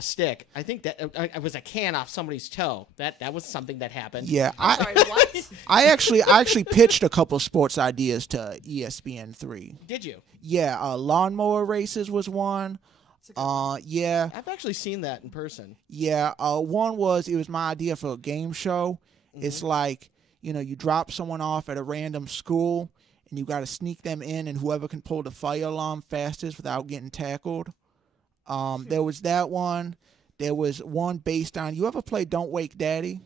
stick? I think that it was a can off somebody's toe. That was something that happened. Yeah, Sorry, what? I actually pitched a couple sports ideas to ESPN3. Did you? Yeah, lawnmower races was one. It's a good one. Yeah, I've actually seen that in person. yeah. One was it was my idea for a game show. It's like you drop someone off at a random school and you got to sneak them in, and whoever can pull the fire alarm fastest without getting tackled. There was that one. There was one based on. You ever play Don't Wake Daddy?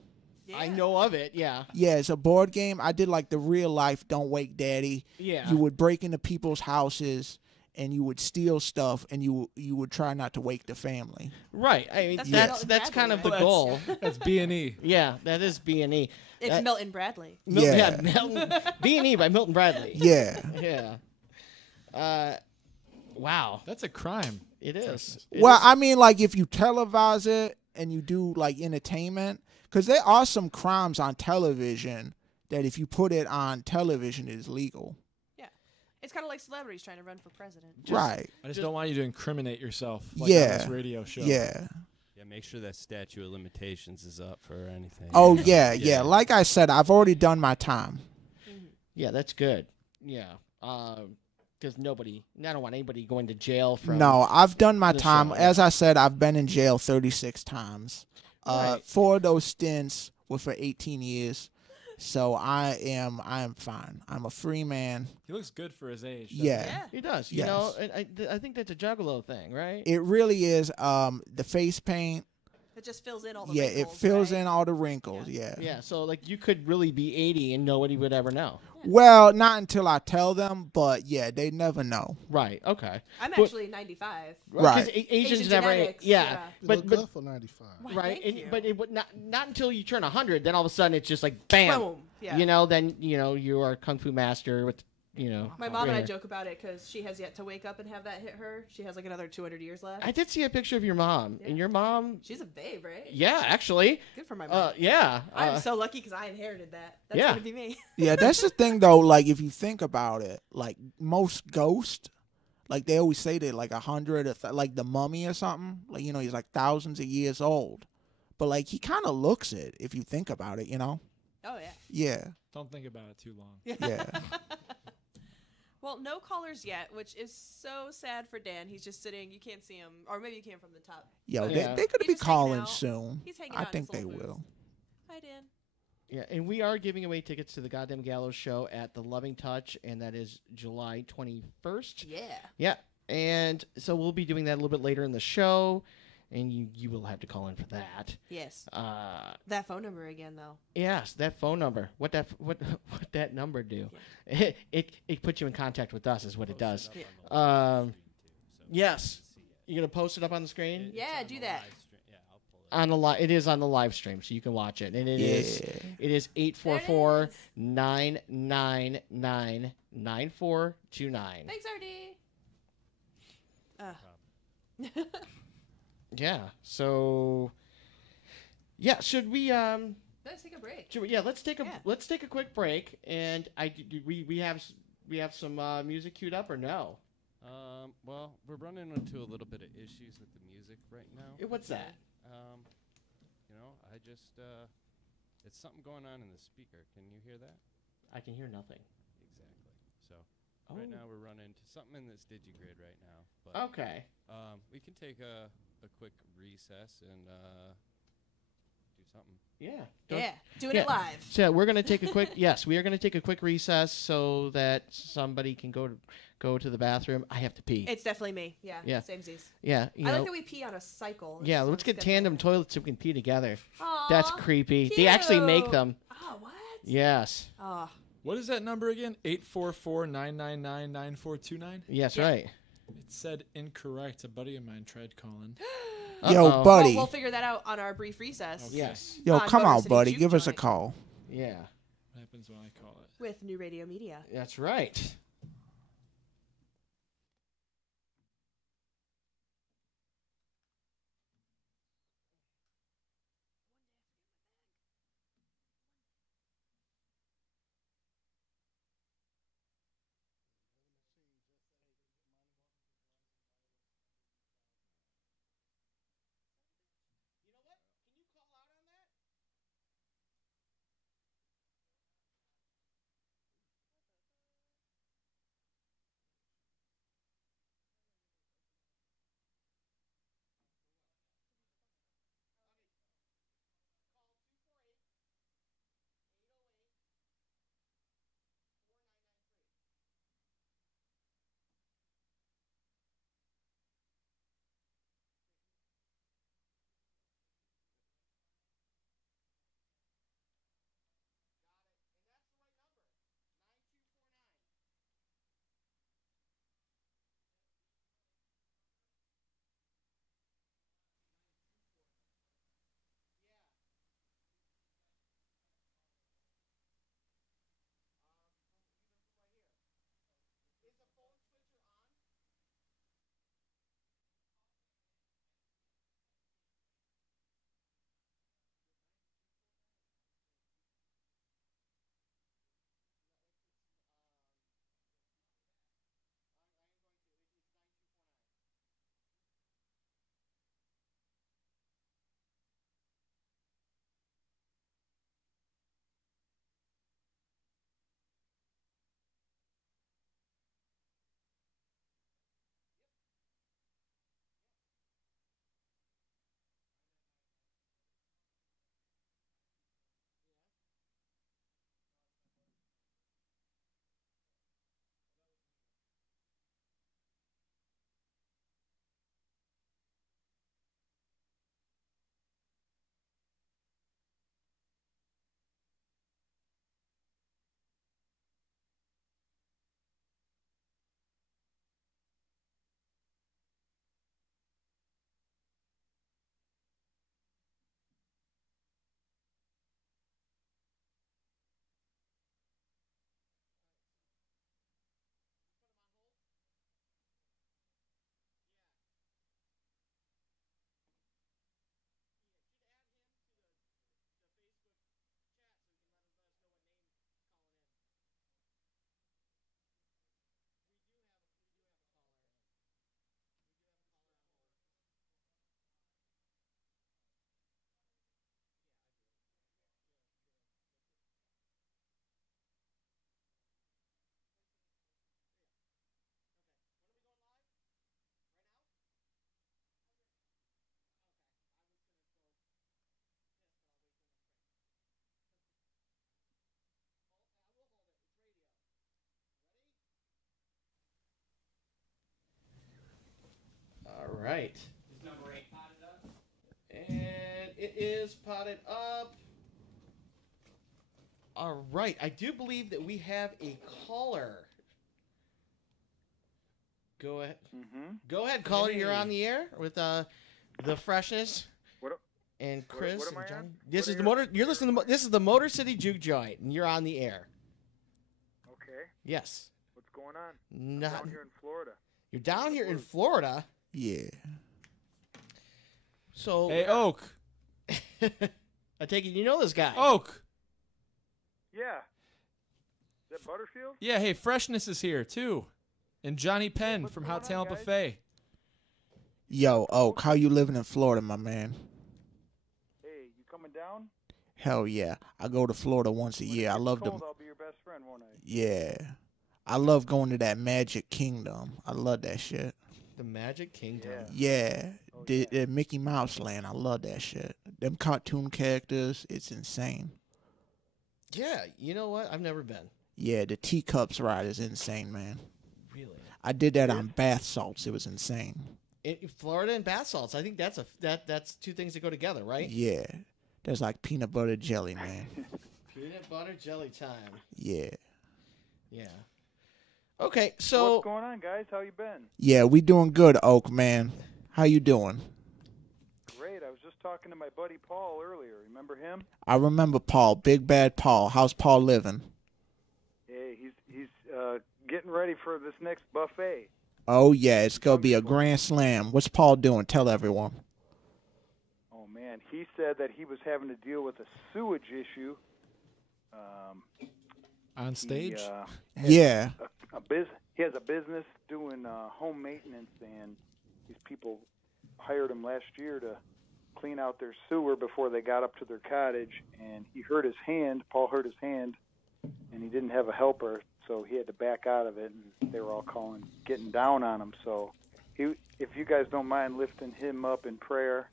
Yeah. I know of it. Yeah. Yeah, it's a board game. I did like the real life Don't Wake Daddy. Yeah. You would break into people's houses and you would steal stuff, and you would try not to wake the family. Right. I mean, That's that's Milton kind of the Bradley, goal. That's B&E. Yeah, that is B&E. It's That- Milton Bradley. Yeah. Milton, B&E by Milton Bradley. Yeah. Yeah. Wow. That's a crime. It is. Well, I mean, like if you televise it and you do like entertainment, because there are some crimes on television that if you put it on television is legal. It's kind of like celebrities trying to run for president. Right. I just don't want you to incriminate yourself like on Yeah. this radio show. Yeah. Yeah, make sure that statute of limitations is up for anything. Oh yeah, yeah. Like I said, I've already done my time. Yeah, that's good. Yeah. Because I don't want anybody going to jail from. No, I've done my the time. show, As I said, I've been in jail 36 times. Right. 4 of those stints were for 18 years. So I am fine. I'm a free man. He looks good for his age. doesn't Yeah. Yeah. He does. You Yes. know, and I think that's a Juggalo thing, right? It really is. The face paint. It just fills in all the Yeah, wrinkles, it fills right? in all the wrinkles. Yeah. Yeah, so like you could really be 80 and nobody would ever know. Well, not until I tell them, but yeah, they never know. Right. Okay. I'm But- actually 95. Right. 'Cause Asians Asian never. genetics, Yeah. yeah. You But look but good for 95. Why, right. thank you. But it would not until you turn 100. Then all of a sudden it's just like bam. Boom. Yeah. You know. Then you are a kung fu master with My mom and I hair. joke about it because she has yet to wake up and have that hit her. She has like another 200 years left. I did see a picture of your mom, Yeah. and your mom. She's a babe, right? Yeah, actually. Good for my mom. Yeah. I'm so lucky because I inherited that. That's yeah. gonna be me. Yeah, that's the thing though. Like if you think about it, like most ghosts, like they always say they're like 100, like the mummy or something. Like he's like thousands of years old, but like he kind of looks it if you think about it. Oh yeah. Yeah, Don't think about it too long. yeah. Well, no callers yet, which is so sad for Dan. He's just sitting. You can't see him, or maybe you can from the top. Yo, Yeah. they're gonna He's be just hanging calling out. soon. He's hanging I out in think his they little booth. will. Hi, Dan. Yeah, and we are giving away tickets to the Goddamn Gallows show at the Loving Touch, and that is July 21st. Yeah. Yeah, and so we'll be doing that a little bit later in the show, and you will have to call in for that. Yes. Uh, That phone number again, though. yes, that phone number. What that number do? It puts you in contact with us, is what it does. Yes, you're gonna post it up on the screen. Yeah, do that. Yeah, I'll pull it. On the it is on the live stream, so you can watch it, and it is Yeah. it is There it 844-999-9429. Thanks, RD. Yeah. So, yeah. Should we Let's take a break. let's take a Yeah. let's take a quick break, and we have some music queued up or no? Well, we're running into a little bit of issues with the music right now. What's that? I just it's something going on in the speaker. Can you hear that? I can hear nothing. Exactly. So right now we're running into something in this digigrid right now. But Okay. we can take a quick recess and do something. Yeah. Yeah, doing yeah. it live. So we're gonna take a quick yes, we are gonna take a quick recess so that somebody can go to the bathroom. I have to pee. It's definitely me. Yeah. Yeah. Same Z's. Yeah. You I know. like that we pee on a cycle. It's Yeah, just let's on get schedule. tandem toilets so we can pee together. Aw, That's creepy. They actually make cute. them. Oh, what? Yes. Oh, What is that number again? 844-999-9429? Yes, Yeah. right. It said incorrect. A buddy of mine tried calling. Yo, Uh-oh. buddy. well, we'll figure that out on our brief recess Okay. Yes. Yo, on come Motor out, City buddy. Juke Give us a Joint. call. Yeah. What happens when I call it? with New Radio Media. That's right. right. Is number 8 potted up? And it is potted up. All right. I do believe that we have a caller. Go ahead. Mm-hmm. Go ahead, caller. Hey. You're on the air with the Freshness What? and Chris. What am I and Johnny. on? This What is are the you- motor. You're listening to. This is the Motor City Juke Joint, and you're on the air. Okay. Yes. What's going on? Not, Down here in Florida. you're down here in Florida. Yeah. So Hey, Oak. I take it you know this guy. Oak. Yeah. Is that Butterfield? Yeah, hey, Freshness is here, too. And Johnny Penn What's from going Hot on, Talent guys? Buffet. Yo, Oak, how you living in Florida, my man? Hey, you coming down? Hell yeah. I go to Florida once a When it year. I gets love cold, the I'll be your best friend, won't I? Yeah. I love going to that Magic Kingdom. I love that shit. The Magic Kingdom. Yeah. Yeah. Oh, The Mickey Mouse Land. I love that shit. Them cartoon characters, it's insane. Yeah, you know what? I've never been. Yeah, the teacups ride is insane, man. Really. I did that on bath salts. It was insane. In Florida and bath salts. I think that's two things that go together, right? Yeah. There's like peanut butter jelly, man. Peanut butter jelly time. Yeah. Yeah. Okay, so What's going on, guys? How you been? Yeah, we doing good, Oak, man. How you doing? Great. I was just talking to my buddy Paul earlier. Remember him? I remember Paul, Big Bad Paul. How's Paul living? Hey, he's getting ready for this next buffet. Oh, yeah, it's going to be a grand slam. What's Paul doing? Tell everyone. Oh man, he said that he was having to deal with a sewage issue. On stage? Yeah. He has a business doing home maintenance, and these people hired him last year to clean out their sewer before they got up to their cottage, and he hurt his hand. Paul hurt his hand, and he didn't have a helper, so he had to back out of it, and they were all getting down on him. So if you guys don't mind lifting him up in prayer,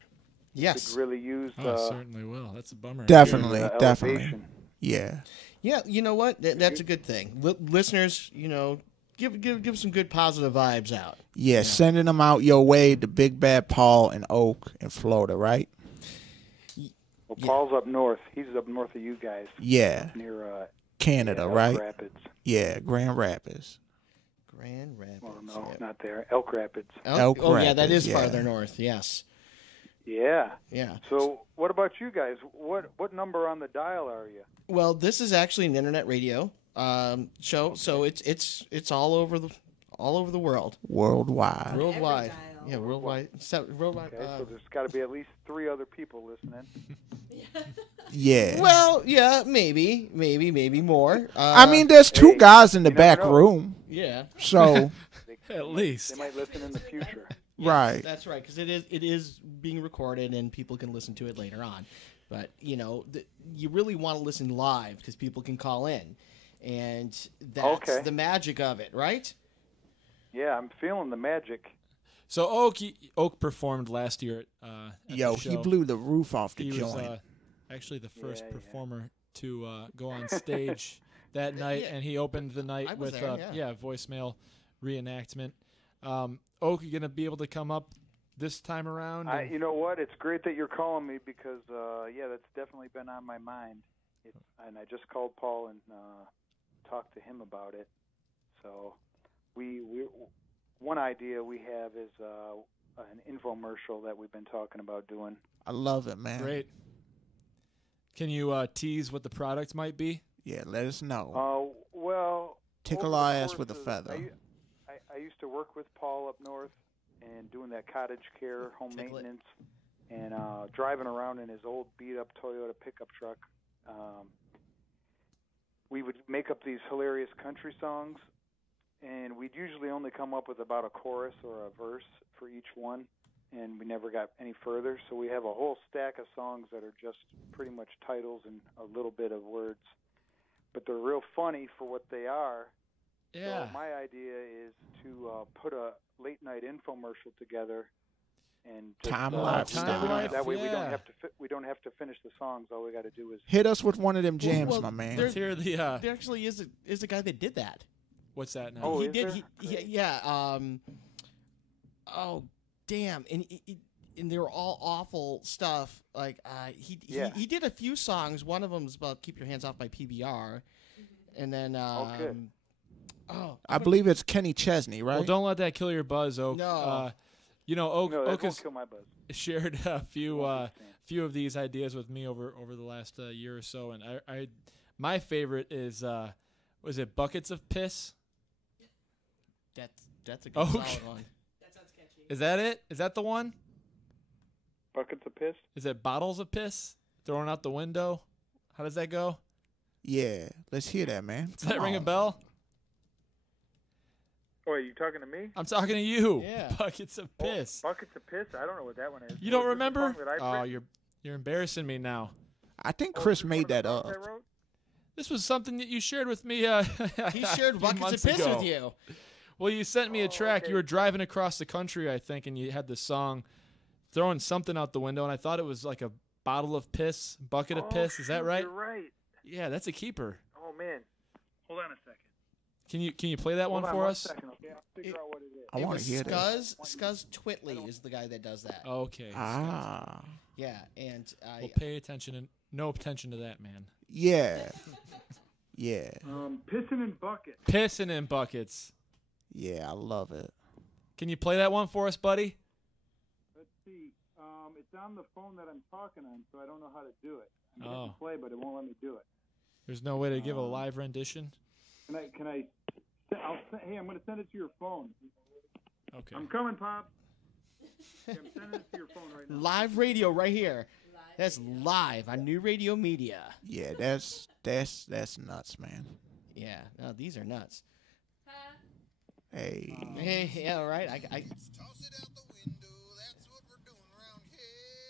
yes. could really use certainly will. That's a bummer. Definitely, elevation. definitely. Yeah. Yeah, you know what? That's a good thing. Listeners, you know, give some good positive vibes out. Yeah, sending them out your way to Big Bad Paul and Oak in Florida, right? Well, Paul's up north. He's up north of you guys. Yeah. Near Canada, Elk right? Rapids. Yeah, Grand Rapids. Grand Rapids. Well, no, yeah. not there. Elk Rapids. Elk oh, yeah, that Rapids, is yeah. farther north. Yes. Yeah. Yeah. So, what about you guys? What number on the dial are you? Well, this is actually an internet radio show, so it's all over the world, Worldwide. worldwide. dial. Yeah, worldwide. Worldwide. Okay, so there's got to be at least 3 other people listening. Yeah. Well, yeah, maybe more. I mean, there's 2 hey, guys in the you never back know. room. yeah, So, At least. They might listen in the future. right. that's right, because it is being recorded and people can listen to it later on. But you know, you really want to listen live because people can call in, and that's Okay. the magic of it, right? Yeah, I'm feeling the magic. So Oak performed last year at Yo, the show. he blew the roof off the He was joint. actually the first Yeah, yeah. performer to go on stage that night, Yeah. and he opened the night I was with there, yeah. voicemail reenactment. Oak, you gonna be able to come up this time around? and- You know what? It's great that you're calling me because, that's definitely been on my mind. And I just called Paul and talked to him about it. So we one idea we have is an infomercial that we've been talking about doing. I love it, man. Great. Can you tease what the product might be? Yeah, let us know. Well, Tickle over our the ass course with a of- feather. I used to work with Paul up north and doing that cottage care, home Tickle it. maintenance, and driving around in his old beat-up Toyota pickup truck. We would make up these hilarious country songs, and we'd usually only come up with about a chorus or a verse for each one, and we never got any further. So we have a whole stack of songs that are just pretty much titles and a little bit of words, but they're real funny for what they are. Yeah. So my idea is to put a late-night infomercial together, and just, Time life that style. we don't- that way we Yeah. don't have to we don't have to finish the songs. All we got to do is Hit us with one of them jams, well, my man. there- Let's hear the. There actually is a guy that did that. What's that now? Oh, he is did. there? He, Great. yeah. Oh damn, and they were all awful stuff. Like he did a few songs. One of them is about "Keep Your Hands Off My PBR," and then I believe it's Kenny Chesney, right? Well, don't let that kill your buzz, Oak. No. You know, Oak won't has kill my buzz. shared a few of these ideas with me over the last year or so, and my favorite is was it Buckets of Piss? That's a good solid one. That sounds catchy. Is that it? Is that the one? Buckets of piss? Is it Bottles of Piss? Thrown out the window? How does that go? Yeah, let's hear that, man. Does that ring a bell? Oh, are you talking to me? I'm talking to you. Yeah. Buckets of Piss. Buckets of piss? I don't know what that one is. You don't Is this a remember? song that I Oh, wrote? you're embarrassing me now. I think Oh, Chris is this one made of the that songs up. I wrote? This was something that you shared with me. He a shared few Buckets of months Piss ago. with you. Well, you sent me a track. okay. You were driving across the country, I think, and you had the song throwing something out the window, and I thought it was like a bottle of piss, bucket of piss. Is that shoot, right? You're right. Yeah, that's a keeper. Oh, man. Hold on a second. Can you play that one Hold on for one us? second, okay? I'll figure out what it is. I It want was to hear that. Scuzz Twitley is the guy that does that. Okay. Ah, Yeah, and Well, pay attention and no attention to that, man. yeah, yeah, Pissing in buckets. Pissing in buckets. yeah. I love it. Can you play that one for us, buddy? Let's see. It's on the phone that I'm talking on, so I don't know how to do it. I'm Oh. to play, but it won't let me do it. There's no way to give a live rendition. Can I? Hey, I'm going to send it to your phone. Okay. I'm coming, Pop. Okay, I'm sending it to your phone right now. live radio right here. That's live on New Radio Media. Yeah, that's nuts, man. Yeah, no, these are nuts. Hey, Hey, yeah, right. I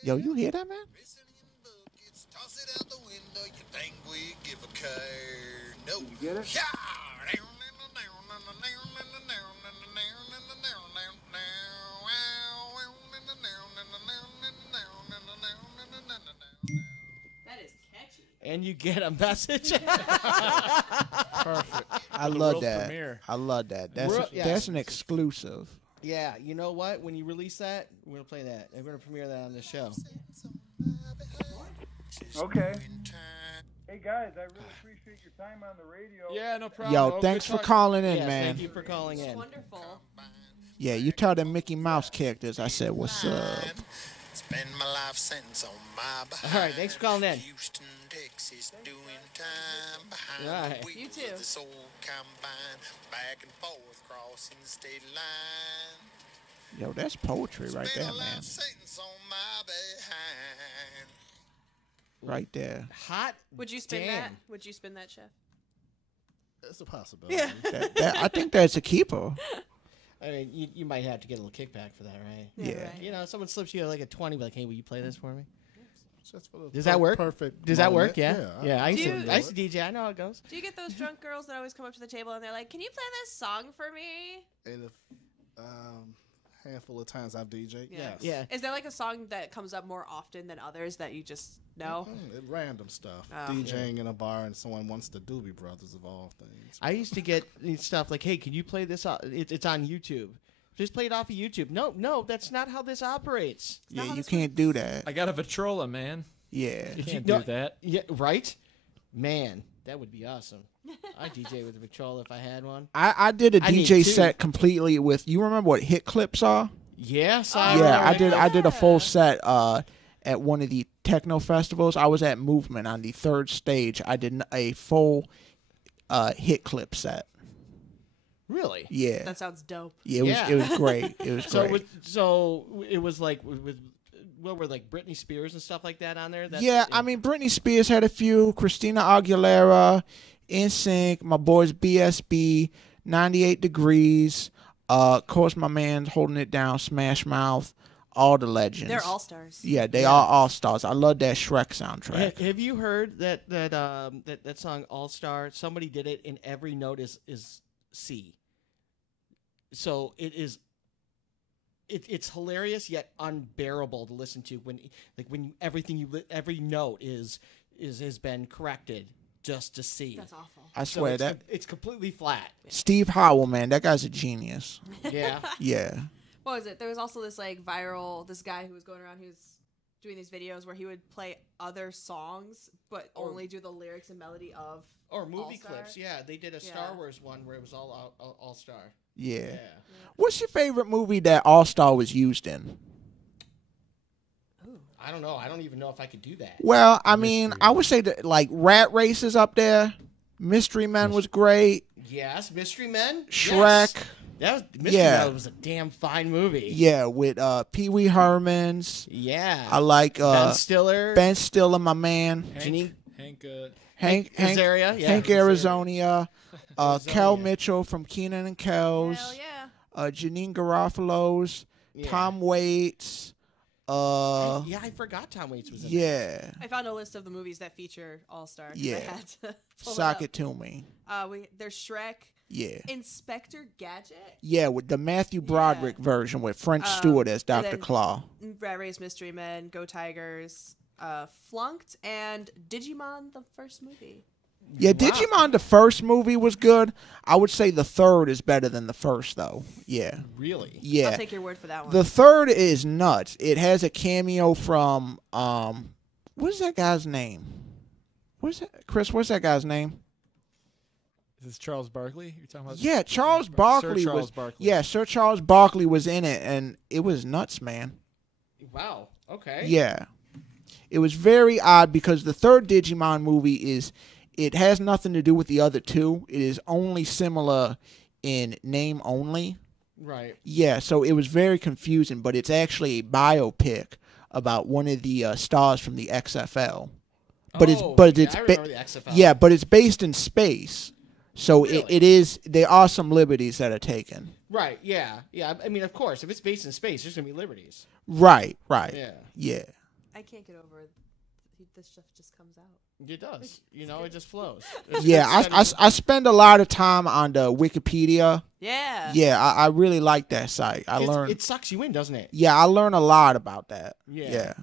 yo, you hear that, man? Toss it out the window, you think we give a care? No. You get it? That is catchy. and you get a message. Perfect. I The love world that. premiere. I love that. That's Yeah. that's an exclusive. Yeah, you know what? When you release that, we're gonna play that. We're gonna premiere that on the show. Okay. Hey, guys, I really appreciate your time on the radio. Yeah, no problem. Yo, Oh, thanks good for talking. calling in, Yes, man. thank you for calling It's in. wonderful. Yeah, you tell them Mickey Mouse characters. I said, "What's up?" Spend my life sentence on my behind. All right, thanks for calling in. Houston, Texas, doing time behind Right. the wheels You of too. this old combine, back and forth crossing the state line. Yo, that's poetry right Spend there, a man. life sentence on my behind. Right there. Hot. Would you spin damn. that? Would you spin that, Chef? It's a possibility. Yeah. I think that's a keeper. I mean, you might have to get a little kickback for that, right? Yeah. right. You know, someone slips you like a 20, like, hey, will you play this for me? Just for the Does that work? Perfect. Does that work? moment. Yeah. Yeah. I used Do to, you- I used to DJ. I know how it goes. Do you get those drunk girls that always come up to the table and they're like, "Can you play this song for me?" And if handful of times I've DJ'd, yes. Yeah. Is there like a song that comes up more often than others that you just know? Random stuff. Oh. DJing in a bar and someone wants the Doobie Brothers of all things. I used to get stuff like, hey, can you play this? It's on YouTube. Just play it off of YouTube. No, that's not how this operates. Yeah, you can't do that. I got a Vitrola, man. Yeah. You can't No, do that. Yeah, right? Man, that would be awesome. I'd DJ with a Victrola if I had one. I did a I need DJ two. set completely with. You remember what hit clips are? Yes, Yeah, I did a full set at one of the techno festivals. I was at Movement on the third stage. I did a full hit clip set. Really? Yeah. That sounds dope. Yeah, it was great. It was So great. it was like with what were like Britney Spears and stuff like that on there? Yeah, I mean Britney Spears had a few, Christina Aguilera, NSYNC, my boys BSB, 98 Degrees, of course my man's holding it down, Smash Mouth, all the legends. They're all stars. Yeah, they are all stars. I love that Shrek soundtrack. Have you heard that song All Star? Somebody did it, and every note is C. So it is. It's hilarious yet unbearable to listen to when every note has been corrected just to see. That's awful. I swear it's completely flat. Steve Howell, man, that guy's a genius. Yeah. Yeah. What was it? There was also this like viral, this guy who was going around, he was doing these videos where he would play other songs, but only do the lyrics and melody of Or movie All-Star. clips. Yeah, they did a Yeah. Star Wars one where it was all Star. Yeah. What's your favorite movie that All Star was used in? I don't know. I don't even know if I could do that. Well, I mean, I would say that like Rat Race is up there. Mystery Men was great. Yes, Mystery Men. Shrek. Yes. That was Mystery Men was a damn fine movie. Yeah, with Pee Wee Hermans. Yeah. I like Ben Stiller. Ben Stiller, my man. Hank Azaria. Yeah. Hank Arizona. Kel Mitchell from Kenan and Kel's. Hell yeah. Janine Garofalo's. Tom Waits. Yeah, I forgot Tom Waits was in Yeah. I found a list of the movies that feature All Star. Yeah. I had to pull Sock it it to me. up. There's Shrek. Yeah. Inspector Gadget. Yeah, with the Matthew Broderick version with French Stewart as and Dr. then Claw. Rat Race, Mystery Men, Go Tigers, Flunked, and Digimon, the first movie. Yeah, Digimon, the first movie was good. I would say the third is better than the first, though. Yeah. Really? Yeah. I'll take your word for that one. The third is nuts. It has a cameo from, what's that guy's name? Chris, what's that guy's name? Is this Charles Barkley you're talking about? Yeah, Charles Barkley Sir Charles was. Barkley. Yeah, Sir Charles Barkley was in it, and it was nuts, man. Wow. Okay. Yeah. It was very odd because the third Digimon movie it has nothing to do with the other two. It is only similar in name only. Right. Yeah, so it was very confusing, but it's actually a biopic about one of the stars from the XFL. But I remember the XFL. Yeah, but it's based in space. So Really? it is. There are some liberties that are taken. Right. Yeah. Yeah. I mean, of course, if it's based in space, there's gonna be liberties. Right. Yeah. Yeah. I can't get over this stuff just comes out. It does. You know, it just flows. Yeah, I spend a lot of time on the Wikipedia. Yeah. Yeah, I really like that site. It sucks you in, doesn't it? Yeah, I learn a lot about that. Yeah.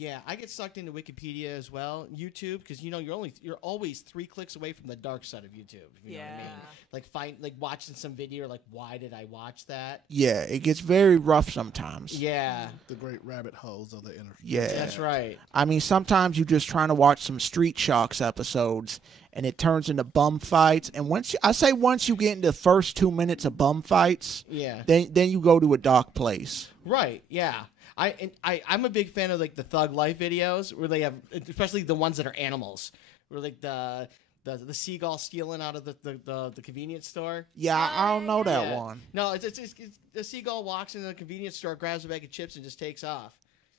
Yeah, I get sucked into Wikipedia as well, YouTube, because you're always 3 clicks away from the dark side of YouTube. If you know what I mean? Like watching some video, like why did I watch that? Yeah, it gets very rough sometimes. Yeah, the great rabbit holes of the internet. Yeah, that's right. I mean, sometimes you're just trying to watch some Street Sharks episodes, and it turns into bum fights. And once you get into the first 2 minutes of bum fights, then you go to a dark place. Right. Yeah. I'm a big fan of like the Thug Life videos where they have, especially the ones that are animals, where like the seagull stealing out of the convenience store. Yeah, I don't know that one. No, it's the seagull walks into the convenience store, grabs a bag of chips, and just takes off.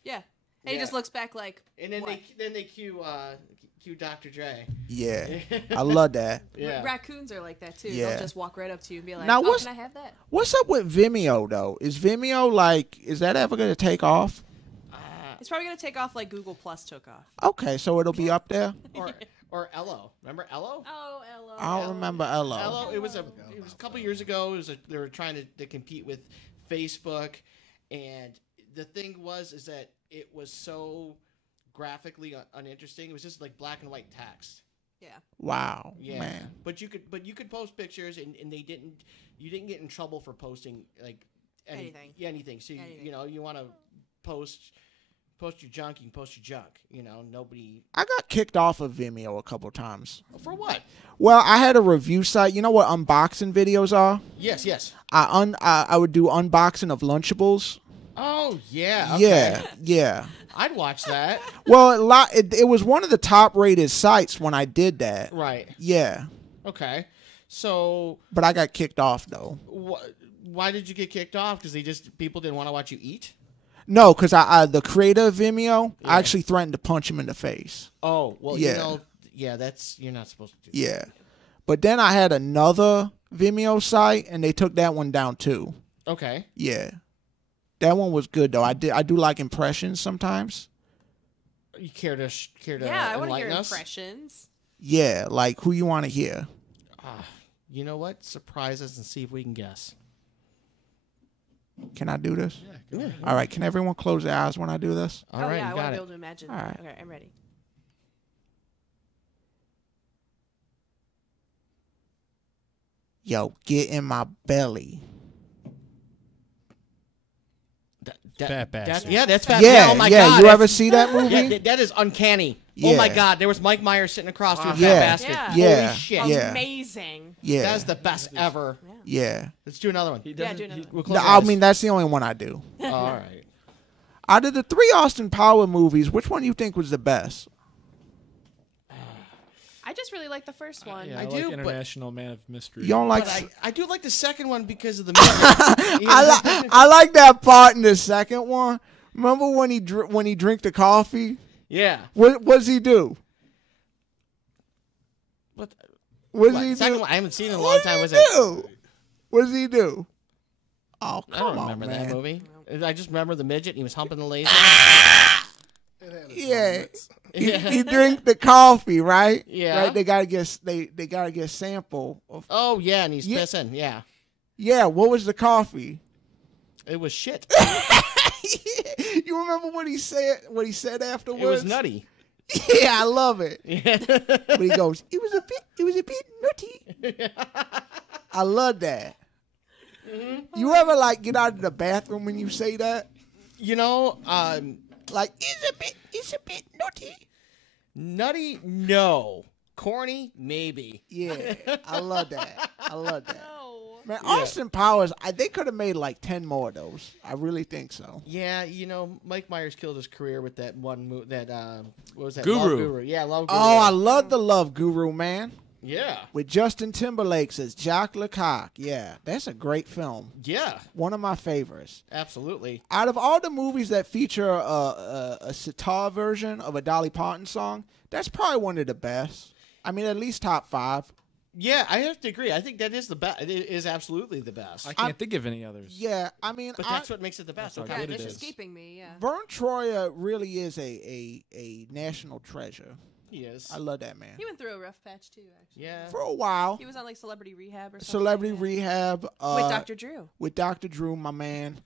Yeah, and he just looks back like. And then they cue Dr. Dre. Yeah, I love that. Yeah. Raccoons are like that too. Yeah. They'll just walk right up to you and be like, now, "Oh, can I have that?" What's up with Vimeo though? Is Vimeo is that ever going to take off? It's probably going to take off like Google Plus took off. Okay, so it'll be up there. Or Ello. Remember Ello? Oh, Ello. I don't remember Ello. Ello. It was a couple years ago. They were trying to compete with Facebook, and the thing is that it was so graphically uninteresting. It was just like black and white text. Yeah. Wow. Yeah. Man. But you could post pictures, and you didn't get in trouble for posting like anything. So you want to post your junk, you can post your junk. Nobody. I got kicked off of Vimeo a couple times. For what? Well, I had a review site. You know what unboxing videos are? Yes. I would do unboxing of Lunchables. Oh yeah. Okay. Yeah. I'd watch that. Well, it was one of the top rated sites when I did that. Right. Yeah. Okay. So. But I got kicked off though. Why did you get kicked off? Because people didn't want to watch you eat? No, because the creator of Vimeo, I actually threatened to punch him in the face. Oh, well, that's you're not supposed to do that. Yeah. But then I had another Vimeo site, and they took that one down too. Okay. Yeah. That one was good though. I do like impressions sometimes. You care to I want to hear us? impressions. Yeah, like who you want to hear. You know what? Surprise us and see if we can guess. Can I do this? Yeah. All right. Can everyone close their eyes when I do this? All right, yeah, I want to got be it. able to imagine. All right. Okay, I'm ready. Yo, get in my belly. Fat Bastard. That's Fat. Yeah, oh my yeah. God, You that's- ever see that movie? Yeah, that is uncanny. Oh my Yeah. God, there was Mike Myers sitting across from Yeah. Fat Bastard. Yeah. Yeah. Holy shit. Yeah. Amazing. Yeah. That is the best ever. Yeah. Let's do another one. He Yeah, doesn't. do another we'll No, close our I eyes. mean, that's the only one I do. All right. Out of the 3 Austin Power movies, which one do you think was the best? I just really like the first one. Yeah, I I, do, like but- International Man of Mystery. You don't like? But I do like the second one because of the music. I like that part in the second one. Remember when he drank the coffee? Yeah. What does he do? What? What does What? he Second do? one, I haven't seen it in a long What time. does Was he it? do? What does he do? Oh, I come don't on, remember man. that movie. I just remember the midget. And he was humping the laser. It had its Yeah. moments. He drink the coffee, right? Yeah. Right. They gotta get sample of. Oh yeah, and he's Yeah. pissing. Yeah. Yeah. What was the coffee? It was shit. You remember what he said? What he said afterwards? It was nutty. Yeah, I love it. Yeah. But he goes, it was a bit nutty. I love that. Mm-hmm. You ever get out of the bathroom when you say that? You know, Like it's a bit nutty. nutty, no. Corny, maybe. Yeah, I love that. I love that. No. Man, Austin Powers, they could have made 10 more of those. I really think so. Yeah, you know, Mike Myers killed his career with that one movie. That what was that? Guru. Love Guru. Yeah, Love Guru. Oh, I love the Love Guru, man. Yeah. With Justin Timberlake as Jacques Lecoq. Yeah, that's a great film. Yeah. One of my favorites. Absolutely. Out of all the movies that feature a sitar version of a Dolly Parton song, that's probably one of the best. I mean, at least top 5. Yeah, I have to agree. I think that is the best. It is absolutely the best. I can't think of any others. Yeah, I mean, But that's what makes it the best. That's The how Yeah, good it it's competition. is. escaping me. Yeah. Vern Troyer really is a national treasure. He is. I love that man. He went through a rough patch too, actually. Yeah. For a while, He was on Celebrity Rehab or something. Celebrity yeah. Rehab with Dr. Drew. with Dr. Drew, my man.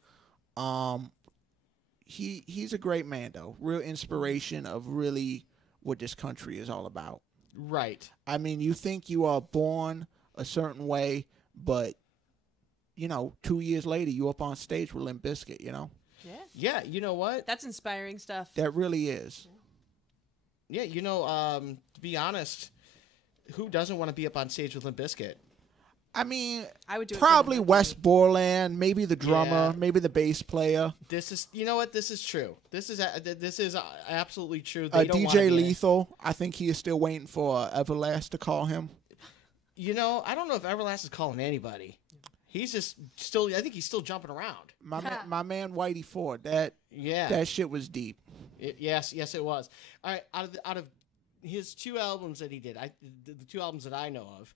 He's a great man though. Real inspiration of really what this country is all about. Right. I mean, you think you are born a certain way, but 2 years later you up on stage with Limp Bizkit. Yeah, Yeah, you know what? that's inspiring stuff. That really is. Yeah, you know, to be honest, who doesn't want to be up on stage with Limp Bizkit? I mean, I would do it probably for the Wes Borland, maybe the drummer, Yeah. maybe the bass player, This is, you know what? This is true. This is absolutely true. They don't wanna DJ be- Lethal. I think he is still waiting for Everlast to call him. You know, I don't know if Everlast is calling anybody. He's just still. I think he's still jumping around. My man Whitey Ford. That Yeah. shit was deep. Yes, it was. All right, out of his 2 albums that he did, the 2 albums that I know of,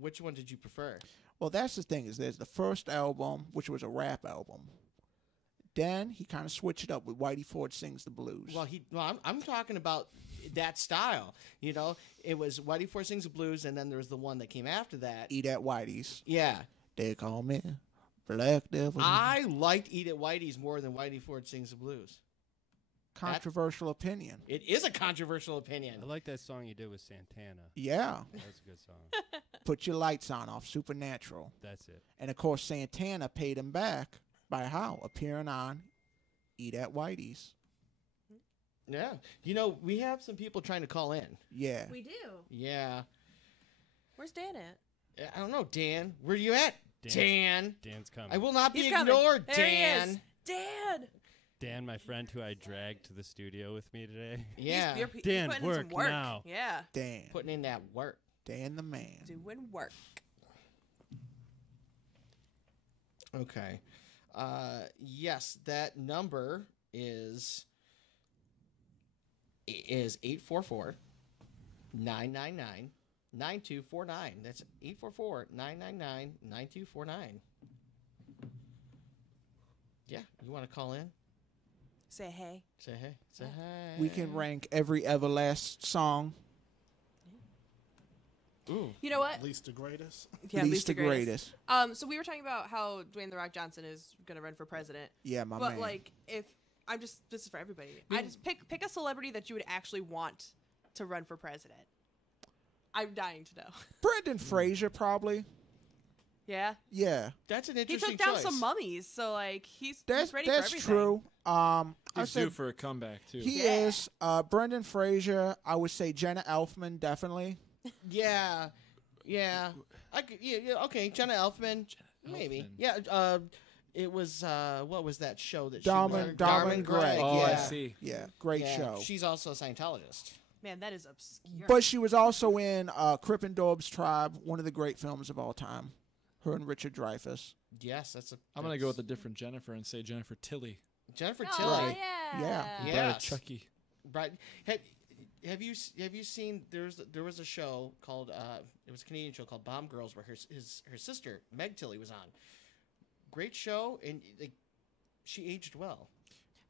which one did you prefer? Well, that's the thing is there's the first album, which was a rap album. Then he kind of switched it up with Whitey Ford Sings the Blues. Well, I'm talking about that style. You know, it was Whitey Ford Sings the Blues, and then there was the one that came after that. Eat at Whitey's. Yeah, They call me Black Devil. I liked Eat at Whitey's more than Whitey Ford Sings the Blues. Controversial opinion. It is a controversial opinion. I like that song you did with Santana. Yeah. That was a good song. Put Your Lights On off Supernatural. That's it. And of course, Santana paid him back by how? Appearing on Eat at Whitey's. Yeah, you know, we have some people trying to call in. Yeah. We do. Yeah, Where's Dan at? I don't know, Dan. Where are you at, Dan? Dan's coming. I will not be He's coming. ignored, There he Dan. is. Dan. Dan, my friend who I dragged to the studio with me today. Yeah, You're Dan, putting in some work work now. Yeah. Dan. putting in that work. Dan the man. Doing work. Okay. Yes, that number is 844 999 9249. That's 844 999 9249. Yeah, you want to call in? Say hey. Say hey. Say hey. We can rank every Everlast song. Ooh. You know what? Least the greatest. Yeah, least the greatest. So we were talking about how Dwayne The Rock Johnson is going to run for president. Yeah, my But man. like, if this is for everybody. I just pick a celebrity that you would actually want to run for president. I'm dying to know. Brendan Fraser, probably. Yeah. Yeah, That's an He interesting took down choice. some mummies, so like he's that's ready for everything. true. I He's due said for a comeback too. he Yeah. is. Brendan Fraser. I would say Jenna Elfman definitely. Yeah, yeah. Okay, Jenna Elfman, maybe. Elfman. Yeah. It was what was that show that Dharma and Greg. Oh, yeah. I see. Yeah, great Yeah, show. She's also a Scientologist. Man, that is obscure. But she was also in Krippendorf's Tribe, one of the great films of all time. Her and Richard Dreyfuss. Yes, that's a. I'm gonna go with a different Jennifer and say Jennifer Tilly. Jennifer oh, Tilly. yeah. Yeah. Bride of Yes. Chucky. Right. Have you seen? There was a show called it was a Canadian show called Bomb Girls where her sister Meg Tilly was on. Great show, and like she aged well.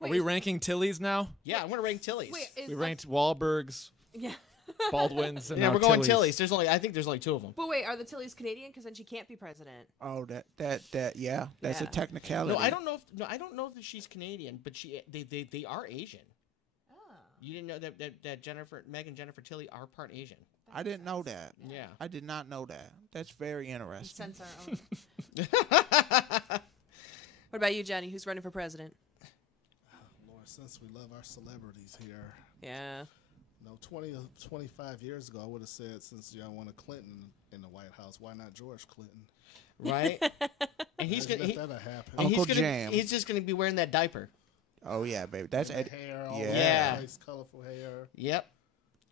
Are we ranking Tillys now? Yeah, I'm gonna rank Tilly's. Wait, is We ranked Wahlbergs, Yeah. Baldwins, and yeah, now we're going Tillys. Tilly's. I think there's only 2 of them. But wait, are the Tillys Canadian? Because then she can't be president. Oh, yeah, that's a Yeah. technicality. No, I don't know. I don't know that she's Canadian, but they are Asian. Oh. You didn't know that Meg and Jennifer Tilly are part Asian. I didn't know that. Yeah. I did not know that. That's very We interesting. sense our own. What about you, Jenny? Who's running for president? Lord, since we love our celebrities here, Yeah. 20 or 25 years ago, I would have said, since y'all want a Clinton in the White House, why not George Clinton? Right. And he's Imagine gonna. if that had happened. And Uncle Jam. He's just gonna be wearing that diaper. Oh yeah, baby. That's And the hair, all yeah. over the place, colorful hair. Yep.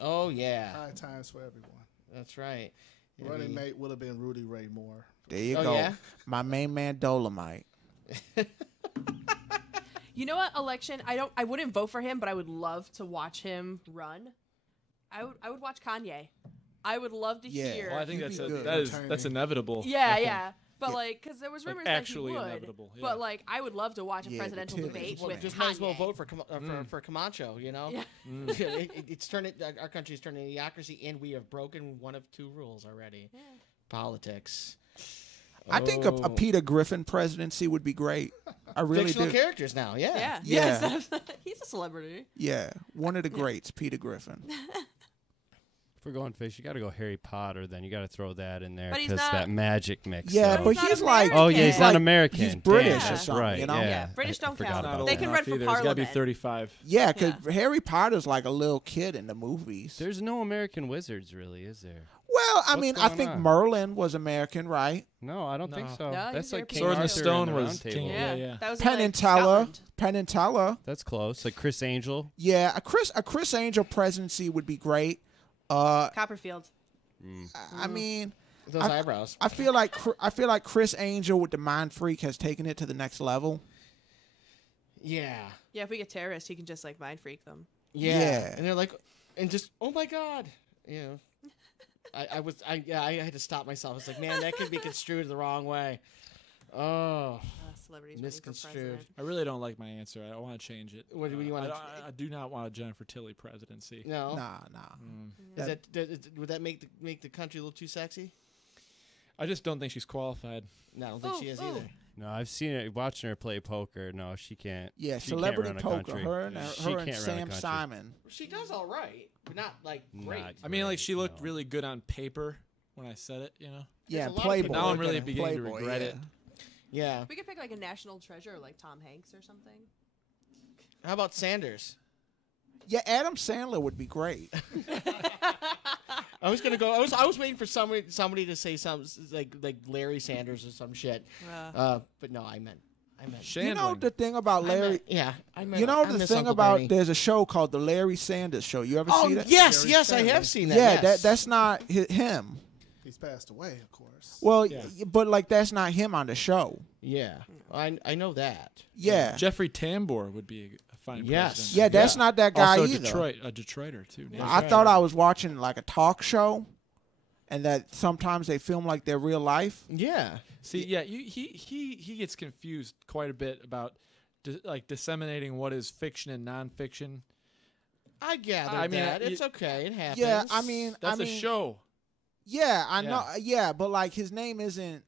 Oh yeah. High times for everyone. That's right. Running mate would have been Rudy Ray Moore. There you Oh, go. yeah? My main man Dolomite. You know what? Election. I wouldn't vote for him, but I would love to watch him run. I would watch Kanye. I would love to Yeah. hear. Well, I think He'd that's be good. that's Entertaining. inevitable. Yeah, I think. yeah. But Yeah. like, because there was Like, rumors actually that he would. inevitable, yeah. But like, I would love to watch a Yeah, the presidential Tillys. debate Well, with just Kanye. might as well vote for Camacho. You know. Yeah. It's turning. Our country's turning idiocracy, and we have broken one of 2 rules already. Yeah. Politics. I think a Peter Griffin presidency would be great. I really Fictional do. characters now. Yeah. Yeah. Yeah. Yes, he's a celebrity. Yeah, one of the greats, Peter Griffin. If we're going fish, you got to go Harry Potter. Then you got to throw that in there But he's because not- that magic mix. Yeah, so- but not he's like, oh yeah, he's American. not like- American. he's British Damn, or something, right? you know? Yeah, Yeah, British don't forgot count. about Not They old can enough run for either. He's gotta be parliament. 35. Yeah, because Harry Potter's like a little kid in the movies. There's no American wizards, really, is there? Well, I What's mean, I going think on? Merlin was American, right? No, I don't think No. so. No, That's he's like European. King Sword in the Arthur Stone the was Round Table. King- Yeah. yeah. That was in, Penn like, and Teller. Scotland. Penn and Teller. That's close. Like Chris Angel. Yeah, a Chris Angel presidency would be great. Copperfield. I mean, Those eyebrows. I feel like Chris Angel with the Mind Freak has taken it to the next level. Yeah. Yeah, if we get terrorists, he can just like mind freak them. Yeah. Yeah. And they're like, and just, oh my God. You know. I had to stop myself. I was like, man, that could be construed the wrong way. Oh. Celebrities running for Misconstrued. president. I really don't like my answer. I want to change it. What do you want? I do not want a Jennifer Tilly presidency. No. Nah. Would that make the country a little too sexy? I just don't think she's qualified. No, I don't think she is either. No, I've seen it. Watching her play poker. No, she can't. Yeah, she celebrity can't run a poker. country. Her and, She her and can't run a Sam country. Simon. She does all right, but not like great. Not I mean, like she looked no. really good on paper when I said it. You know. Yeah, a lot of Playboy. people Now I'm like really that. beginning to Playboy, regret yeah. it. Yeah. We could pick like a national treasure like Tom Hanks or something. How about Sanders? Yeah, Adam Sandler would be great. I was gonna go. I was waiting for somebody to say some like Larry Sanders or some shit. But no, I meant. Shandling. You know the thing about Larry. I meant. You know I the miss thing Uncle about Bernie. there's a show called the Larry Sanders Show. You ever Oh see that? yes, Larry yes, I have Sanders. seen that. Yeah, yes. that's not him. He's passed away, of course. Well, Yeah. but like that's not him on the show. Yeah, I know that. Yeah, Jeffrey Tambor would be a fine Yes. president. yeah, that's not that guy Also either. a Detroiter too. I thought I was watching like a talk show, and that sometimes they film like their real life. Yeah. See, yeah, he gets confused quite a bit about like disseminating what is fiction and nonfiction. I gathered I mean, that. you- It's okay. It happens. Yeah, I mean, That's a show. Yeah, I know. Yeah, but like his name isn't.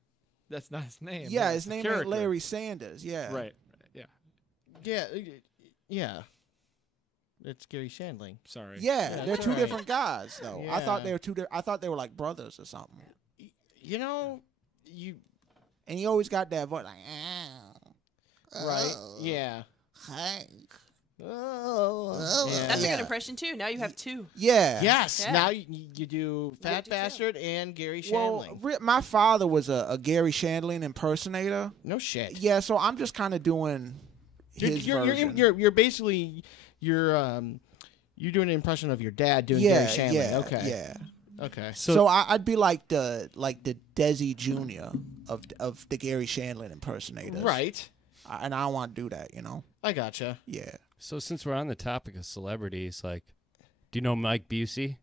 That's not his name. Yeah, It's his a name character. ain't Larry Sanders. Yeah, Right. Yeah. Yeah. Yeah. It's Gary Shandling. Sorry. Yeah, Yeah, they're that's two right. different guys though. I thought Yeah. they were two. I thought they were like brothers or something. You know, you And he always got that voice like, Right. Yeah. Hank. Yeah. That's a good impression too. Now you have two. Yeah. Yes. Yeah. Now you do Fat do two. Bastard and Gary Well, Shandling. my father was a Gary Shandling impersonator. No shit. Yeah, so I'm just kind of doing his version. You're basically you're doing an impression of your dad doing yeah, Gary Shandling. yeah, Okay. yeah. Okay. So I'd be like the Desi Jr. of the Gary Shandling impersonators. Right. And I don't want to do that, you know? I gotcha. Yeah. So since we're on the topic of celebrities, like, do you know Mike Busey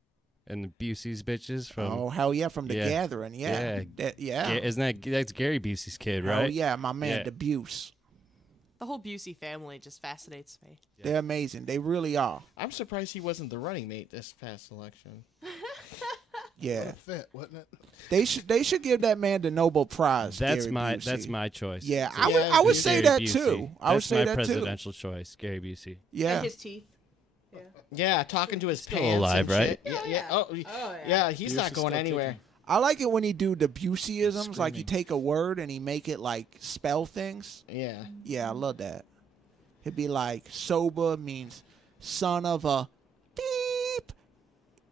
and the Busey's bitches from? Oh, hell yeah, from The Yeah. Gathering. Yeah. Isn't that's Gary Busey's kid, Oh, right? yeah, my man, Yeah. the Buse. The whole Busey family just fascinates me. They're amazing. They really are. I'm surprised he wasn't the running mate this past election. Yeah. Fit, wasn't it? They should give that man the Nobel Prize. That's Gary my Busey. choice. Yeah, So I would say Gary that Busey. too. I would That's say my that too. presidential choice, Gary Busey. Yeah. And his teeth. Yeah, talking to his Still pants alive, and right? shit. Yeah, yeah. Oh, yeah. yeah. He's not Busey's going still anywhere. I like it when he do the Buseyisms, like he Screaming. take a word and he make it like spell things. Yeah. Yeah, I love that. It'd be like sober means son of a beep.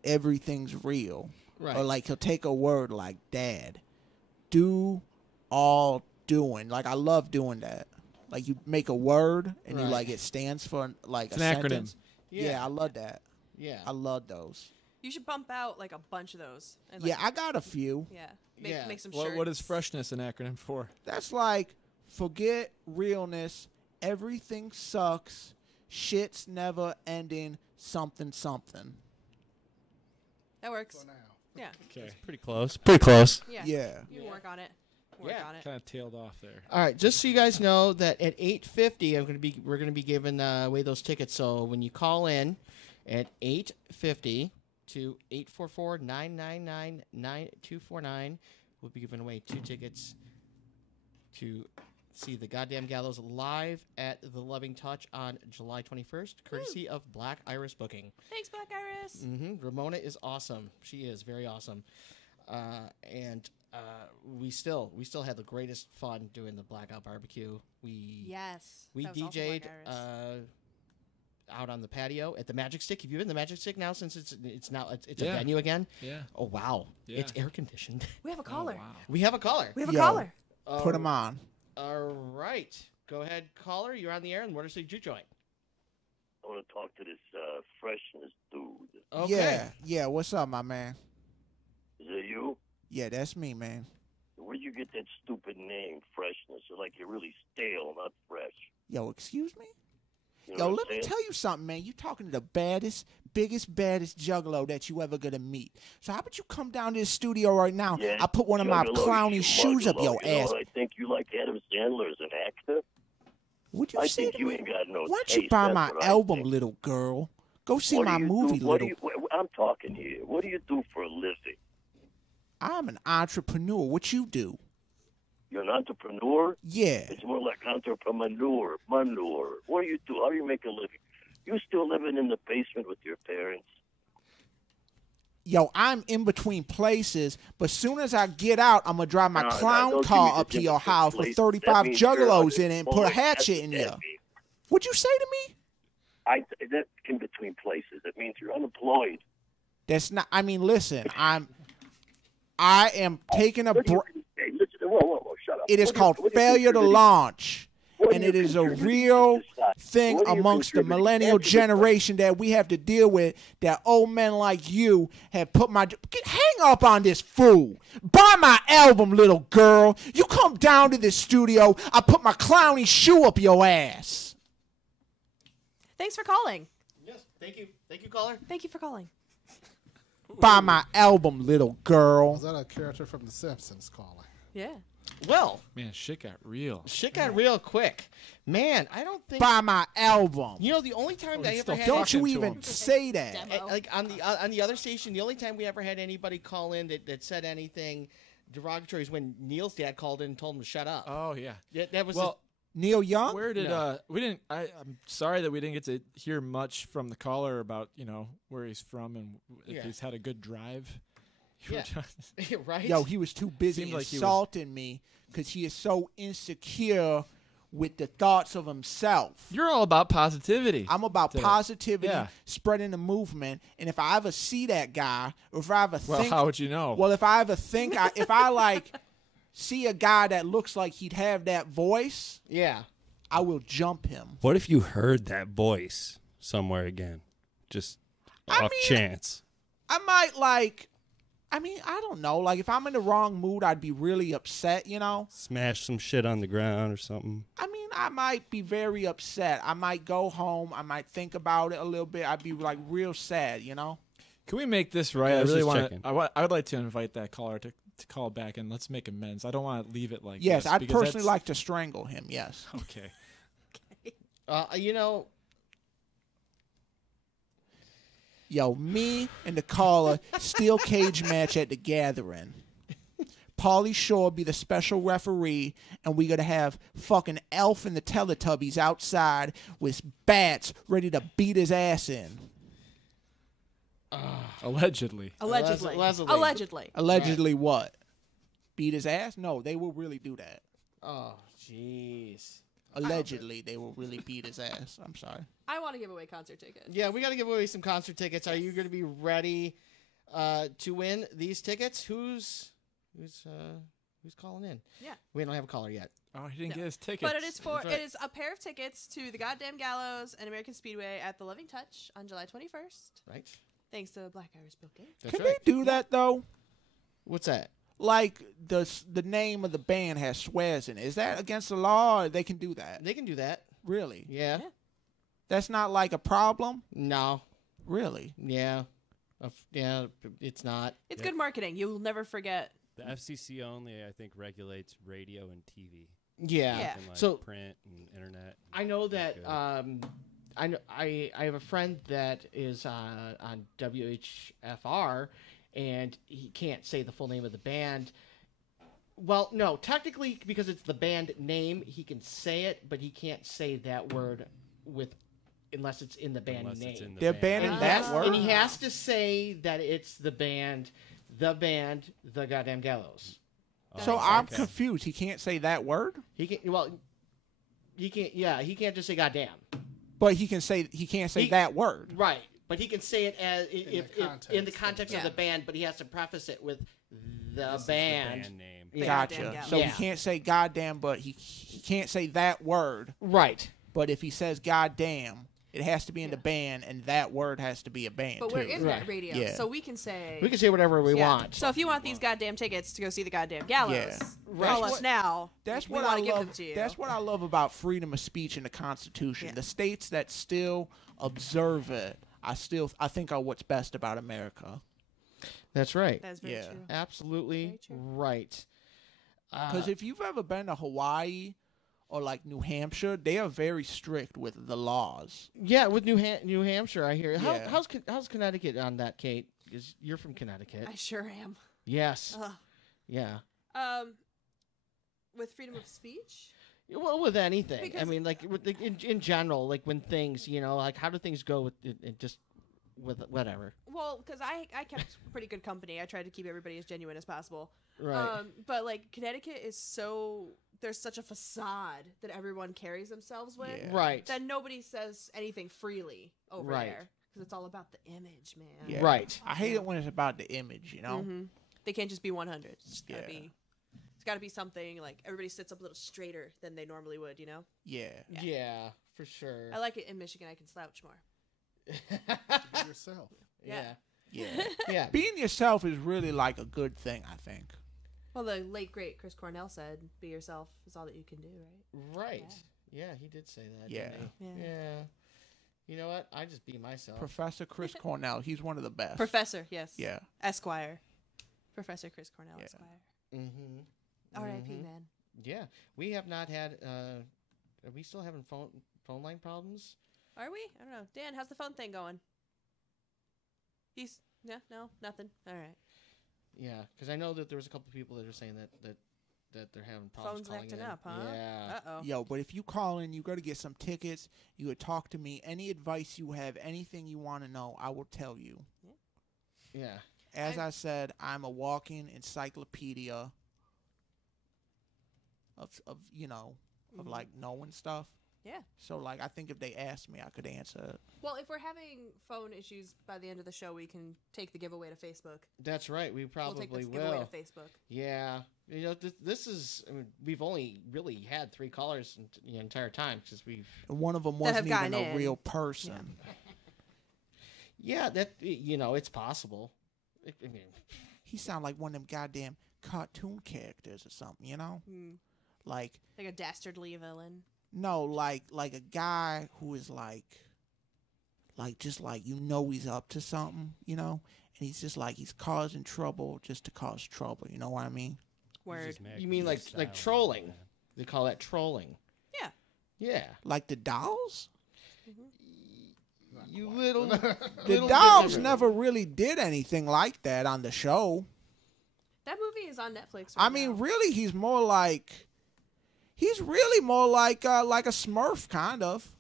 Everything's real. Right. Or like he'll take a word like dad. Do all doing. Like I love doing that. Like you make a word and you Right. like it stands for like It's a an acronym. sentence. Yeah. Yeah, I love that. Yeah. I love those. You should bump out like a bunch of those. And, Yeah, I got a few. Yeah. Yeah. Make some shirts. What is freshness an acronym for? That's like forget realness. Everything sucks. Shit's never ending. Something something. That works. For now. Yeah. Okay. Pretty close. Pretty close. Yeah. Yeah. You can work on it. Work Yeah. on it. Kind of tailed off there. All right, just so you guys know that at 8:50, we're gonna be giving away those tickets. So when you call in at 8:50 to 844-999-9249, we'll be giving away 2 tickets to see the Goddamn Gallows live at the Loving Touch on July 21st, courtesy of Black Iris Booking. Thanks, Black Iris. Ramona is awesome. She is very awesome, and we still had the greatest fun doing the Blackout Barbecue. Yes. We that was also DJ'd Black Iris. out on the patio at the Magic Stick. Have you been to the Magic Stick now since it's now it's Yeah. a venue again? Yeah. Oh wow, Yeah. it's air conditioned. We have a caller. We have a caller. We have a Yo. caller. Put them on. All right, go ahead, caller. You're on the air in Motor City Juke Joint. I want to talk to this Freshness dude. Okay. Yeah. Yeah. What's up, my man? Is it you? Yeah, that's me, man. Where'd you get that stupid name, Freshness? You're like you're really stale, not fresh. Yo, excuse me? You know Yo, what I'm let me saying? tell you something, man. You talking to the baddest, baddest juggalo that you ever gonna meet. So how about you come down to the studio right now? Yeah, I put one of my Juggalo, clowny you shoes up muggalo. your You know ass. what I think you like Adam Sandler as an actor. What'd you I say think to you me? ain't got no Why don't taste. you buy That's my what I album, think. little girl? Go see What do my you movie, do? What do little. I'm talking here. What do you do for a living? I'm an entrepreneur. What you do? You're an entrepreneur? Yeah. It's more like entrepreneur, manure. What do you do? How do you make a living? You still living in the basement with your parents? Yo, I'm in between places, but soon as I get out, I'm gonna drive my No, clown don't give car me the up to your difference house with place. 35 That means you're juggalos in it and put a unemployed. hatchet in That's you. what that means. What'd you say to me? That's in between places. That means you're unemployed. That's not. I mean, listen. I am taking a. What do you Br- hey, listen, whoa, shut up. it is What do you- called what do you failure to contribute- launch, what do and you it is a contribute to real society? thing What do you amongst the contribute? millennial Answer the question. generation that we have to deal with. That old men like you have put my. Hang up on this fool. Buy my album, little girl. You come down to this studio, I put my clowny shoe up your ass. Thanks for calling. Yes. Thank you, caller. Thank you for calling. Buy my album, little girl. Was that a character from The Simpsons calling? Yeah. Well, Man, shit got real. shit got real quick. Man, I don't think. Buy my album. You know, the only time I he's ever still had. Don't you talking to even him. say that. Demo. Like on the other station, the only time we ever had anybody call in that said anything derogatory is when Neil's dad called in and told him to shut up. Oh yeah. Yeah, that was Well, Neil Young? where did No. we didn't? I'm sorry that we didn't get to hear much from the caller about where he's from and if Yeah. he's had a good drive. You were Yeah. trying- right. Yo, he was too busy Seemed like he was- insulting me because he is so insecure with the thoughts of himself. You're all about positivity. I'm about positivity, Yeah. spreading the movement. And if I ever see that guy, or if I ever Well, think, how would you know? well, if I ever think, if I like see a guy that looks like he'd have that voice, Yeah. I will jump him. What if you heard that voice somewhere again? Just off chance. I might I don't know. Like, if I'm in the wrong mood, I'd be really upset, you know? Smash some shit on the ground or something. I mean, I might be very upset. I might go home. I might think about it a little bit. I'd be, like, real sad, you know? Can we make this right? Yeah, I I was really just want checking. to. I would like to invite that caller to call back and let's make amends. I don't want to leave it like Yes, this. I'd because personally that's- like to strangle him, yes. Okay. You know, Yo, me and the caller, steel cage match at the gathering. Pauly Shore be the special referee, and we gonna have fucking Elf and the Teletubbies outside with bats ready to beat his ass in. Allegedly. Allegedly. Allegedly. Allegedly. Allegedly what? Beat his ass? No, they will really do that. Oh, jeez. Allegedly, they will really beat his ass. I'm sorry. I want to give away concert tickets. Yeah, we got to give away some concert tickets. Are you going to be ready to win these tickets? Who's calling in? Yeah. We don't have a caller yet. Oh, he didn't No. get his tickets. But it is That's right. it is a pair of tickets to the Goddamn Gallows and American Speedway at the Loving Touch on July 21st. Right. Thanks to Black Iris Booking. That's Can right. they do that though? What's that? Like the name of the band has swears in it. Is that against the law, or they can do that? They can do that. Really? Yeah. That's not like a problem? No. Really? Yeah. Yeah, it's not. It's good marketing. You'll never forget. The FCC only, I think, regulates radio and TV. Yeah. Yeah. And, like, So print and internet. I know that Good. I have a friend that is on WHFR, and he can't say the full name of the band. Well, no, technically, because it's the band name, he can say it, but he can't say that word unless it's in the band Unless name. it's in the They're band. banning that word? And he has to say that it's the band, the Goddamn Gallows. So Oh, I'm okay. confused. He can't say that word? He can't. Yeah, he can't just say goddamn. But he can't say that word. Right, but he can say it as in the context context of of the the band, but he has to preface it with the This is band. the band name. The Gotcha. Goddamn Gallows. So Yeah. he can't say goddamn, but he can't say that word. Right. But if he says goddamn, it has to be in the band, and that word has to be a band But too. we're internet Right. radio, Yeah. so we can say. We can say whatever we Yeah. want. So if you want these goddamn tickets to go see the Goddamn Gallows, Yeah. call That's us now. That's we what want I to give love. them to you. That's what I love about freedom of speech in the Constitution. Yeah. The states that still observe it, I think are what's best about America. That's right. That's very Yeah. true. Absolutely Very true. right. Because if you've ever been to Hawaii or like New Hampshire, they are very strict with the laws. Yeah, with New Hampshire, I hear. Yeah. How's Connecticut on that, Kate? Because you're from Connecticut. I sure am. Yes. Ugh. Yeah. With freedom of speech. Well, with anything. I Because- mean, like in general, like when things, like how do things go with it just with whatever. Well, because I kept pretty good company. I tried to keep everybody as genuine as possible. Right. But like Connecticut is there's such a facade that everyone carries themselves with Yeah. Right. that nobody says anything freely over Right. there because it's all about the image, man. Yeah. Right. I hate it when it's about the image, you know? Mhm. They can't just be 100. It's gotta Yeah. be. It's got to be something like everybody sits up a little straighter than they normally would. You know. Yeah. Yeah, for sure. I like it in Michigan. I can slouch more. Be yourself. Yeah. Yeah. Yeah. Being yourself is really like a good thing, I think. Well, the late great Chris Cornell said, "Be yourself is all that you can do." Right. Right. Yeah, he did say that. Yeah. Didn't he? Yeah. Yeah. You know what? I just be myself. Professor Chris Cornell, he's one of the best. Professor, yes. Yeah. Esquire. Professor Chris Cornell, Yeah. Esquire. Mm-hmm. R.I.P. Mhm. Man. Yeah, we have not had. Are we still having phone line problems? Are we? I don't know. Dan, how's the phone thing going? No, nothing. All right. Yeah, because I know that there was a couple people that are saying that they're having problems Phone's calling acting in. up, huh? Yeah. Uh-oh. Yo, but if you call in, you got to get some tickets. You would talk to me. Any advice you have, anything you want to know, I will tell you. Yeah. As I said, I'm a walking encyclopedia. of like knowing stuff. Yeah. So like I think if they asked me, I could answer it. Well, if we're having phone issues by the end of the show, we can take the giveaway to Facebook. That's right. We probably we'll take the will. giveaway to Facebook. Yeah. This is. I mean, we've only really had 3 callers the entire time because we've. One of them wasn't even a real person. Yeah, that it's possible. I mean, he sound like one of them goddamn cartoon characters or something, like a dastardly villain. No, like a guy who is like just like he's up to something, and he's just like he's causing trouble just to cause trouble. You know what I mean? Word. You mean like trolling? Man. They call that trolling. Yeah. Yeah. Like the dolls. You little. The dolls never really did anything like that on the show. That movie is on Netflix. I mean, really, he's really more like a Smurf, kind of.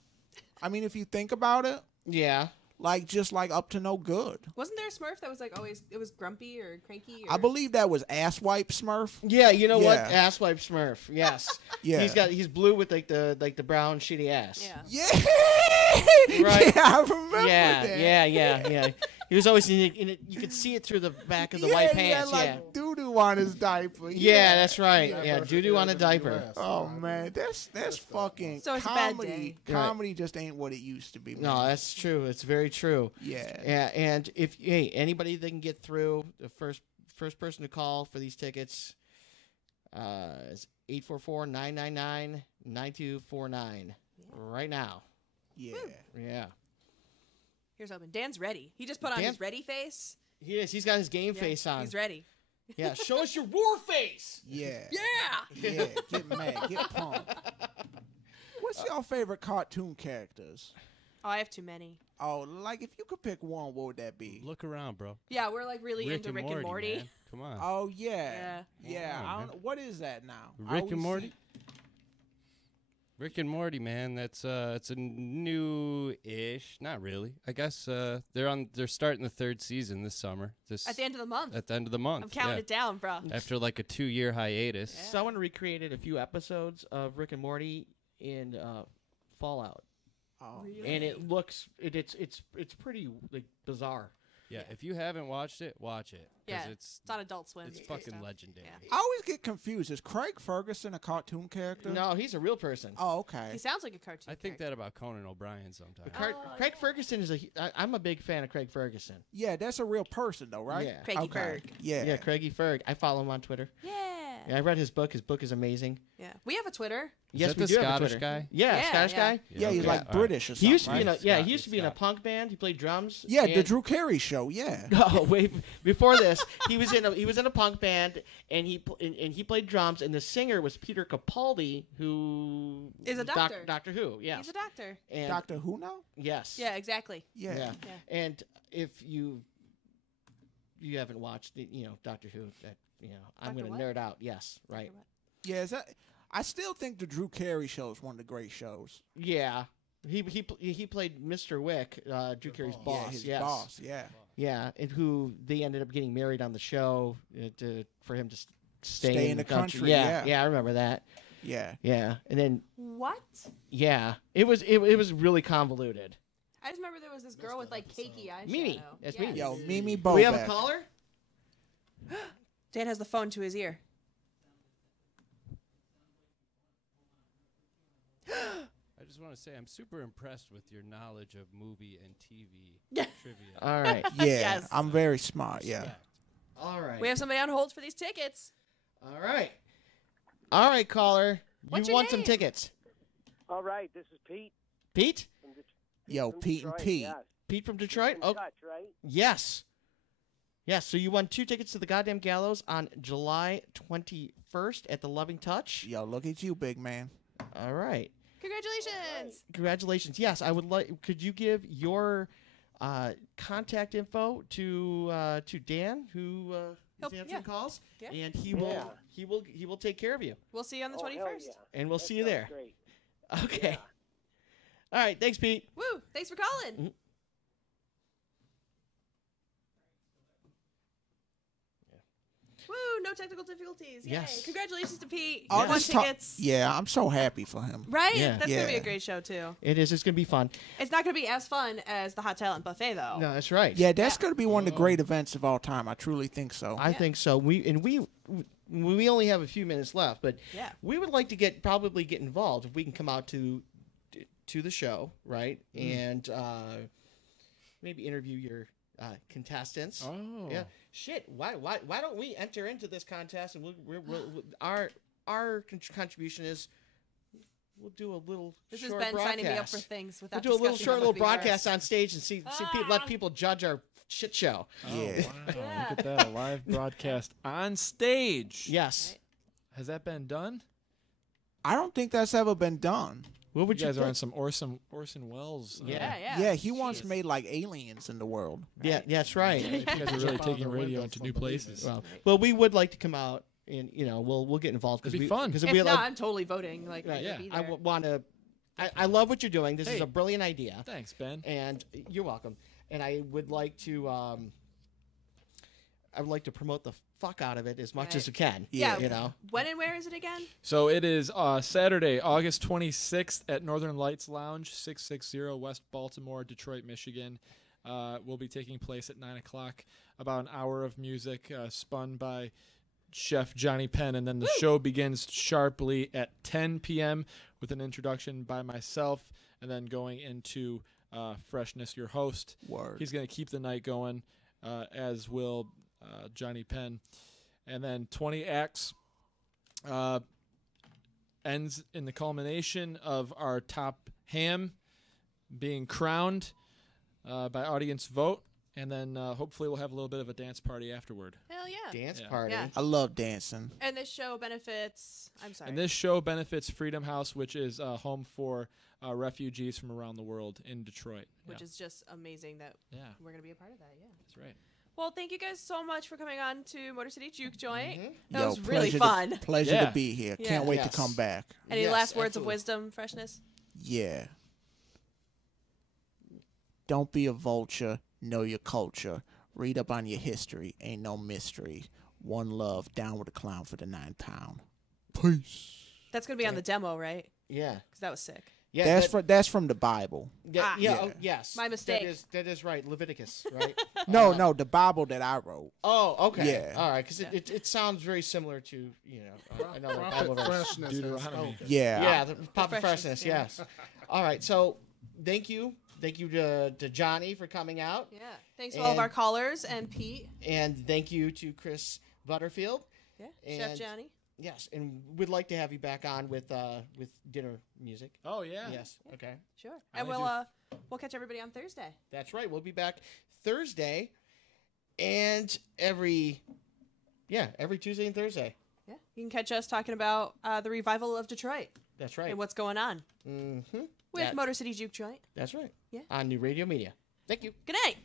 I mean, if you think about it. Yeah. Like, just like up to no good. Wasn't there a Smurf that was like always, it was grumpy or cranky? I believe that was Asswipe Smurf. Yeah, you know what? Asswipe Smurf. Yes. Yeah. He's blue with like the brown shitty ass. Yeah. Yeah. Right. Yeah, I remember that. Yeah. He was always in it. You could see it through the back of the white pants. Yeah, like doo-doo on his diaper. Yeah, that's right. Yeah, doo-doo on a diaper. Oh, man. That's fucking so it's comedy. A bad day. Comedy just ain't what it used to be, man. No, that's true. It's very true. Yeah. Yeah, and if anybody that can get through, the first person to call for these tickets is 844-999-9249 right now. Yeah. Yeah. Here's hoping. Dan's ready. He just put on his ready face. He is. He's got his game face on. He's ready. Yeah. Show us your war face. Yeah. Yeah. Yeah. Get mad. Get pumped. What's your favorite cartoon characters? Oh, I have too many. Oh, like if you could pick one, what would that be? Look around, bro. Yeah, we're like really into Rick and Morty. Man. Come on. Oh yeah. Yeah. I don't know. What is that now? Rick and Morty? Rick and Morty, man. That's it's a new-ish, not really. I guess they're starting the 3rd season this summer. At the end of the month. At the end of the month. I'm counting it down, bro. After like a 2-year hiatus. Yeah. Someone recreated a few episodes of Rick and Morty in Fallout. Oh, really? And it looks it's pretty like bizarre. Yeah, if you haven't watched it, watch it. Yeah, it's on Adult Swim. It's fucking legendary. Yeah. I always get confused. Is Craig Ferguson a cartoon character? No, he's a real person. Oh, okay. He sounds like a cartoon. I think that about Conan O'Brien sometimes. Craig Ferguson is I'm a big fan of Craig Ferguson. Yeah, that's a real person though, right? Yeah. Craigie Ferg. Yeah. Yeah, Craigie Ferg. I follow him on Twitter. Yeah. Yeah, I read his book. His book is amazing. Yeah. We have a Twitter. Yes, that we the do have a Scottish Twitter. guy? Yeah, Scottish guy. Yeah, he's like British or something. He used to be right? he used to be in a punk band. He played drums. Yeah, and the Drew Carey show. Yeah. Oh, wait! Before this, he was in a punk band, and he played drums. And the singer was Peter Capaldi, who is a doctor. Doctor Who. Yeah, he's a doctor. And Doctor Who now? Yes. Yeah, exactly. Yeah. And if you haven't watched Doctor Who, that I'm Doctor going to what? nerd out. Yes, right. Yeah, I still think the Drew Carey show is one of the great shows. Yeah. He played Mr. Wick, Drew Carey's boss. Yeah, his yes. boss. Yeah. Yeah, and who they ended up getting married on the show for him to Stay in the country. Yeah, I remember that. Yeah. Yeah, and then What? yeah, it was really convoluted. I just remember there was this girl with like cakey eyeshadow. Mimi. That's yes. Mimi. Yo, Mimi Bobek. We have a caller? Dan has the phone to his ear. I just want to say I'm super impressed with your knowledge of movie and TV trivia. All right. Yeah, Yes. I'm very smart. Yeah. All right. We have somebody on hold for these tickets. All right. All right, caller. What's You your won some name? tickets. All right, this is Pete. Pete? From Yo, from Pete and Detroit, Pete. Yes. Pete from Detroit? In Oh, touch, right? yes. Yes, so you won 2 tickets to the Goddamn Gallows on July 21st at the Loving Touch. Yo, look at you, big man. All right. Congratulations. Congratulations. Yes, I would like. Could you give your contact info to Dan, who is answering calls, Yeah. and he will take care of you, We'll see you on the Oh, hell 21st. yeah. and we'll That see you sounds there. Great. Okay. Yeah. All right. Thanks, Pete. Woo! Thanks for calling. Woo! No technical difficulties. Yay! Yes. Congratulations to Pete. All He won this talk- tickets. Yeah, I'm so happy for him. Right? Yeah. That's gonna be Yeah. a great show too. It is. It's gonna be fun. It's not gonna be as fun as the Hot Talent Buffet though. No, that's right. Yeah, that's going to be one of the great events of all time. I truly think so. I think so. We only have a few minutes left, but Yeah. we would like to probably get involved if we can come out to the show, right? And maybe interview your contestants. Oh. Yeah. Shit. Why don't we enter into this contest and our contribution is we'll do a little This has short been broadcast. signing me up for things We'll without do a little discussing short what little would be broadcast worse. on stage and let people judge our shit show. Oh, wow. Yeah. Look at that. A live broadcast on stage. Yes. Has that been done? I don't think that's ever been done. What would You guys are think? on some Orson Welles. Yeah. Yeah, he once Jeez. made like aliens in the world. Yeah, that's right. You guys are really Jump out taking the radio window into from new the places. Well, we would like to come out and we'll get involved because It'd be fun. Because If we not, like, I'm totally voting. Like, right, to be I there. want to. I love what you're doing. This is Hey. a brilliant idea, Thanks, Ben. and you're welcome. And I would like to. I would like to promote the fuck out of it as much Right. as we can. Yeah. You know. When and where is it again? So it is Saturday, August 26th at Northern Lights Lounge, 660 West Baltimore, Detroit, Michigan. Will be taking place at 9 o'clock. About an hour of music spun by Chef Johnny Penn, and then the show begins sharply at 10 p.m. with an introduction by myself, and then going into Freshness, your host. Word. He's going to keep the night going, as will Johnny Penn. And then 20 acts ends in the culmination of our top ham being crowned by audience vote. And then hopefully we'll have a little bit of a dance party afterward. Hell yeah. Dance Yeah. party. Yeah. I love dancing. And this show benefits. I'm sorry. And this show benefits Freedom House, which is home for refugees from around the world in Detroit. which is just amazing that Yeah. we're gonna be a part of that. Yeah. That's right. Well, thank you guys so much for coming on to Motor City Juke Joint. Mm-hmm. That was really pleasure fun. Pleasure Yeah. to be here. Yeah. Can't wait Yes. to come back. Any Yes, last words of absolutely. wisdom, Freshness? Yeah. Don't be a vulture. Know your culture. Read up on your history. Ain't no mystery. One love. Down with a clown for the 9 pound. Peace. That's gonna be on the demo, right? Yeah. Because that was sick. Yeah. That's from the Bible. Yeah. Yeah. Yeah. Oh, yes. My mistake. That is right. Leviticus, right? No, the Bible that I wrote. Oh, okay. Yeah. All right, because it sounds very similar to another Bible Prophet verse. Freshness has Deuteronomy. spoken. Yeah. Yeah, the Papa Freshness, Freshness. yeah. Yes. All right. So, thank you to Johnny for coming out, Yeah. Thanks to all of And- our callers and Pete. and thank you to Chris Butterfield. Yeah. Chef And- Johnny. Yes, and we'd like to have you back on with dinner music. Oh, yeah. Yes. Okay. Sure. I And only we'll catch everybody on Thursday. That's right. We'll be back Thursday, and every Tuesday and Thursday. Yeah. You can catch us talking about the revival of Detroit That's right. and what's going on Mm-hmm. with Motor City Juke Joint. That's right. Yeah. On New Radio Media. Thank you. Good night.